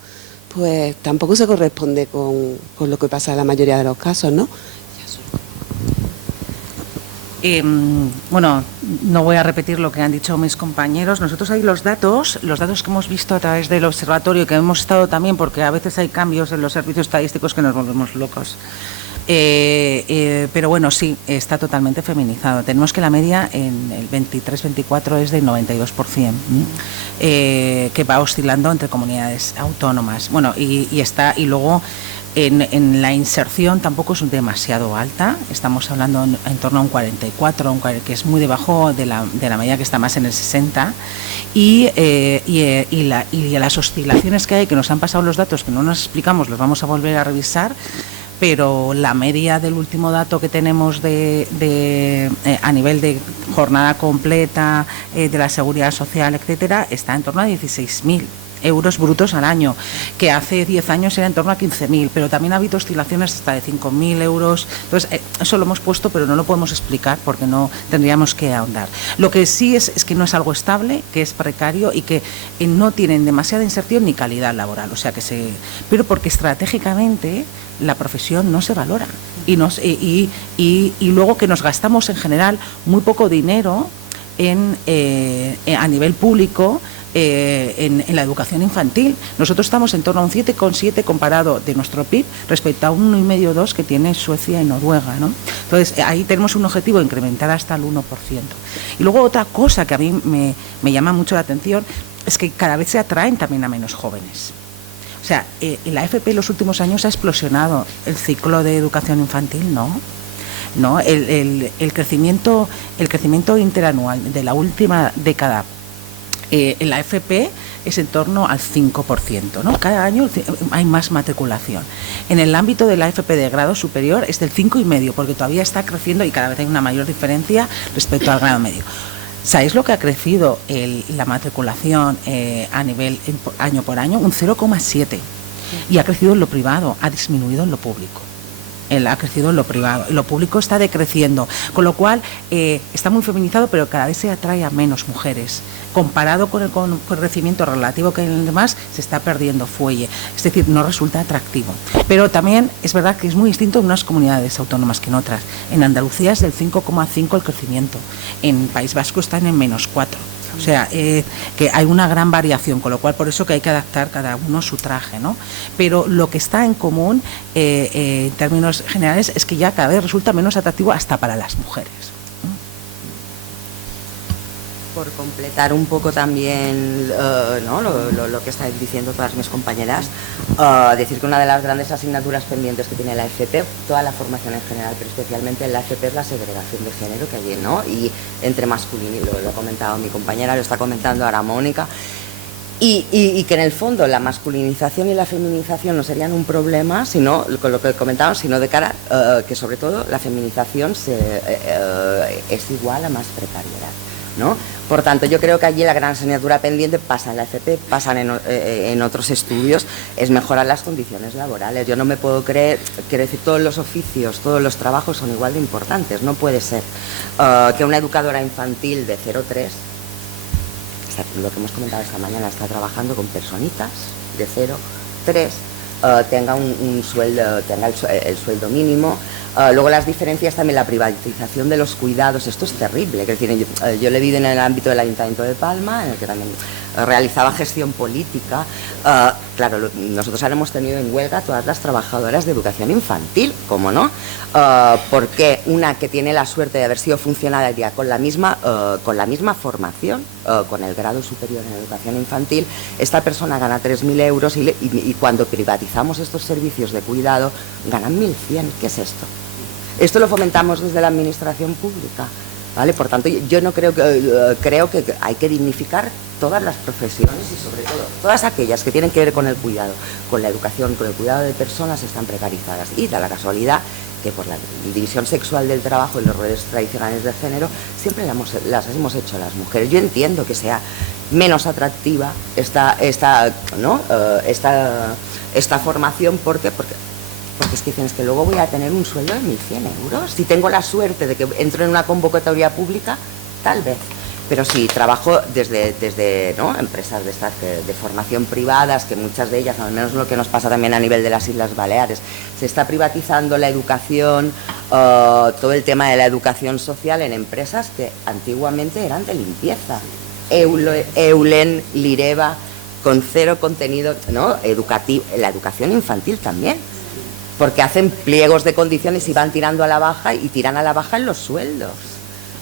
pues tampoco se corresponde con lo que pasa en la mayoría de los casos, ¿no? Bueno, no voy a repetir lo que han dicho mis compañeros. Nosotros hay los datos que hemos visto a través del observatorio, que hemos estado también, porque a veces hay cambios en los servicios estadísticos que nos volvemos locos. Pero bueno, sí, está totalmente feminizado. Tenemos que la media en el 23-24 es del 92%, que va oscilando entre comunidades autónomas. Bueno, y luego en la inserción tampoco es demasiado alta. Estamos hablando en torno a un 44, que es muy debajo de la media, que está más en el 60. Y las oscilaciones que hay, que nos han pasado los datos, que no nos explicamos, los vamos a volver a revisar. Pero la media del último dato que tenemos a nivel de jornada completa de la seguridad social, etcétera, está en torno a 16.000 euros brutos al año, que hace 10 años era en torno a 15.000, pero también ha habido oscilaciones hasta de 5.000 euros. Entonces, eso lo hemos puesto, pero no lo podemos explicar porque no tendríamos que ahondar. Lo que sí es que no es algo estable, que es precario y que no tienen demasiada inserción ni calidad laboral, pero porque estratégicamente la profesión no se valora y luego que nos gastamos en general muy poco dinero a nivel público en la educación infantil. Nosotros estamos en torno a un 7,7 comparado de nuestro PIB respecto a un 1,5 o 2 que tiene Suecia y Noruega, ¿no? Entonces ahí tenemos un objetivo de incrementar hasta el 1%. Y luego otra cosa que a mí me llama mucho la atención es que cada vez se atraen también a menos jóvenes. O sea, la FP en los últimos años ha explosionado el ciclo de educación infantil, ¿no? El crecimiento interanual de la última década en la FP es en torno al 5%, ¿no? Cada año hay más matriculación. En el ámbito de la FP de grado superior es del 5,5%, porque todavía está creciendo y cada vez hay una mayor diferencia respecto al grado medio. ¿Sabéis lo que ha crecido la matriculación a nivel año por año? Un 0,7%. Y ha crecido en lo privado, ha disminuido en lo público. ha crecido en lo privado, lo público está decreciendo, con lo cual está muy feminizado, pero cada vez se atrae a menos mujeres. Comparado con el crecimiento relativo que hay en el demás, se está perdiendo fuelle, es decir, no resulta atractivo. Pero también es verdad que es muy distinto en unas comunidades autónomas que en otras. En Andalucía es del 5,5 el crecimiento, en País Vasco está en el -4. O sea, que hay una gran variación, con lo cual por eso que hay que adaptar cada uno su traje, ¿no? Pero lo que está en común, en términos generales, es que ya cada vez resulta menos atractivo hasta para las mujeres. Por completar un poco también ¿no? lo que están diciendo todas mis compañeras, decir que una de las grandes asignaturas pendientes que tiene la FP, toda la formación en general, pero especialmente en la FP, es la segregación de género que hay, ¿no? Y entre masculino, y lo ha comentado mi compañera, lo está comentando ahora Mónica, y que en el fondo la masculinización y la feminización no serían un problema, sino, con lo que comentábamos, sino de cara que sobre todo la feminización es igual a más precariedad, ¿no? Por tanto, yo creo que allí la gran asignatura pendiente pasa en la FP, pasan en otros estudios, es mejorar las condiciones laborales. Yo no me puedo creer, quiero decir, todos los oficios, todos los trabajos son igual de importantes. No puede ser que una educadora infantil de 0-3, lo que hemos comentado esta mañana, está trabajando con personitas de 0-3, tenga un sueldo, tenga el sueldo mínimo. Luego las diferencias también, la privatización de los cuidados, esto es terrible. Es decir, yo lo he vivido en el ámbito del Ayuntamiento de Palma, en el que también realizaba gestión política. Claro, nosotros ahora hemos tenido en huelga todas las trabajadoras de educación infantil, ¿cómo no? Porque una que tiene la suerte de haber sido funcionaria con la misma formación, con el grado superior en educación infantil, esta persona gana 3.000 euros y cuando privatizamos estos servicios de cuidado ganan 1.100. ¿Qué es esto? Esto lo fomentamos desde la administración pública, ¿vale? Por tanto, yo no creo que hay que dignificar todas las profesiones y sobre todo todas aquellas que tienen que ver con el cuidado, con la educación, con el cuidado de personas están precarizadas. Y da la casualidad que por la división sexual del trabajo y los roles tradicionales de género siempre las hemos hecho las mujeres. Yo entiendo que sea menos atractiva esta formación porque es que tienes que luego voy a tener un sueldo de 1.100 euros. Si tengo la suerte de que entro en una convocatoria pública, tal vez. Pero si trabajo desde ¿no? empresas de estas de formación privadas, que muchas de ellas, al menos lo que nos pasa también a nivel de las Islas Baleares, se está privatizando la educación, todo el tema de la educación social en empresas que antiguamente eran de limpieza. Eulen, Lireva, con cero contenido, ¿no? educativo, la educación infantil también. Porque hacen pliegos de condiciones y van tirando a la baja y tiran a la baja en los sueldos,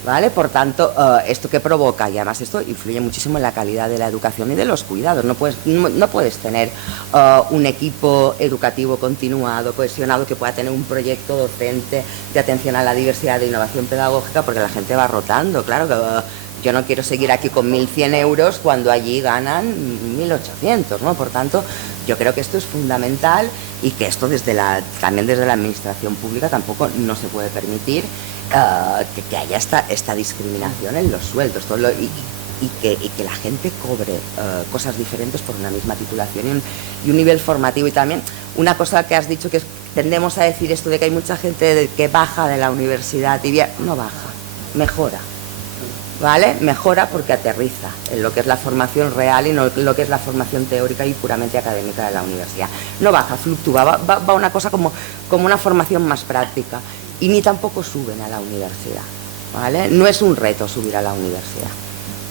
¿vale? Por tanto, ¿esto qué provoca? Y además esto influye muchísimo en la calidad de la educación y de los cuidados. No puedes tener un equipo educativo continuado, cohesionado, que pueda tener un proyecto docente de atención a la diversidad, de innovación pedagógica, porque la gente va rotando. Claro que yo no quiero seguir aquí con 1.100 euros cuando allí ganan 1.800, ¿no? Por tanto, yo creo que esto es fundamental y que esto también desde la administración pública tampoco no se puede permitir que haya esta discriminación en los sueldos y que la gente cobre cosas diferentes por una misma titulación y un nivel formativo. Y también una cosa que has dicho, que tendemos a decir esto de que hay mucha gente que baja de la universidad y no baja, mejora. ¿Vale? Mejora porque aterriza en lo que es la formación real y no lo que es la formación teórica y puramente académica de la universidad. No baja, fluctúa, va una cosa como una formación más práctica y ni tampoco suben a la universidad, ¿vale? No es un reto subir a la universidad,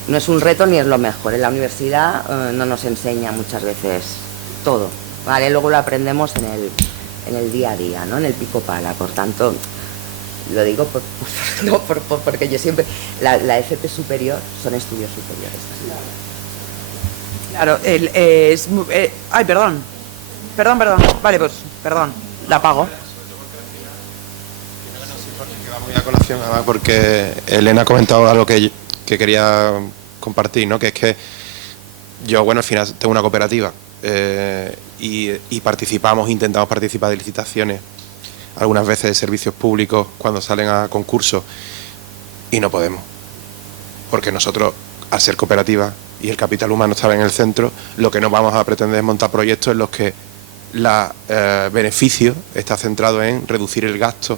no es un reto ni es lo mejor. En la universidad no nos enseña muchas veces todo, ¿vale? Luego lo aprendemos en el día a día, ¿no? En el pico pala, por tanto... Lo digo porque yo siempre... La FP superior son estudios superiores. Claro, ay, perdón. Vale, pues, perdón, la apago. Muy a colación, además, porque Elena ha comentado algo que quería compartir, ¿no? Que es que yo, bueno, al final tengo una cooperativa y intentamos participar de licitaciones, algunas veces de servicios públicos cuando salen a concursos, y no podemos, porque nosotros, al ser cooperativa y el capital humano estar en el centro, lo que no vamos a pretender es montar proyectos en los que beneficio está centrado en reducir el gasto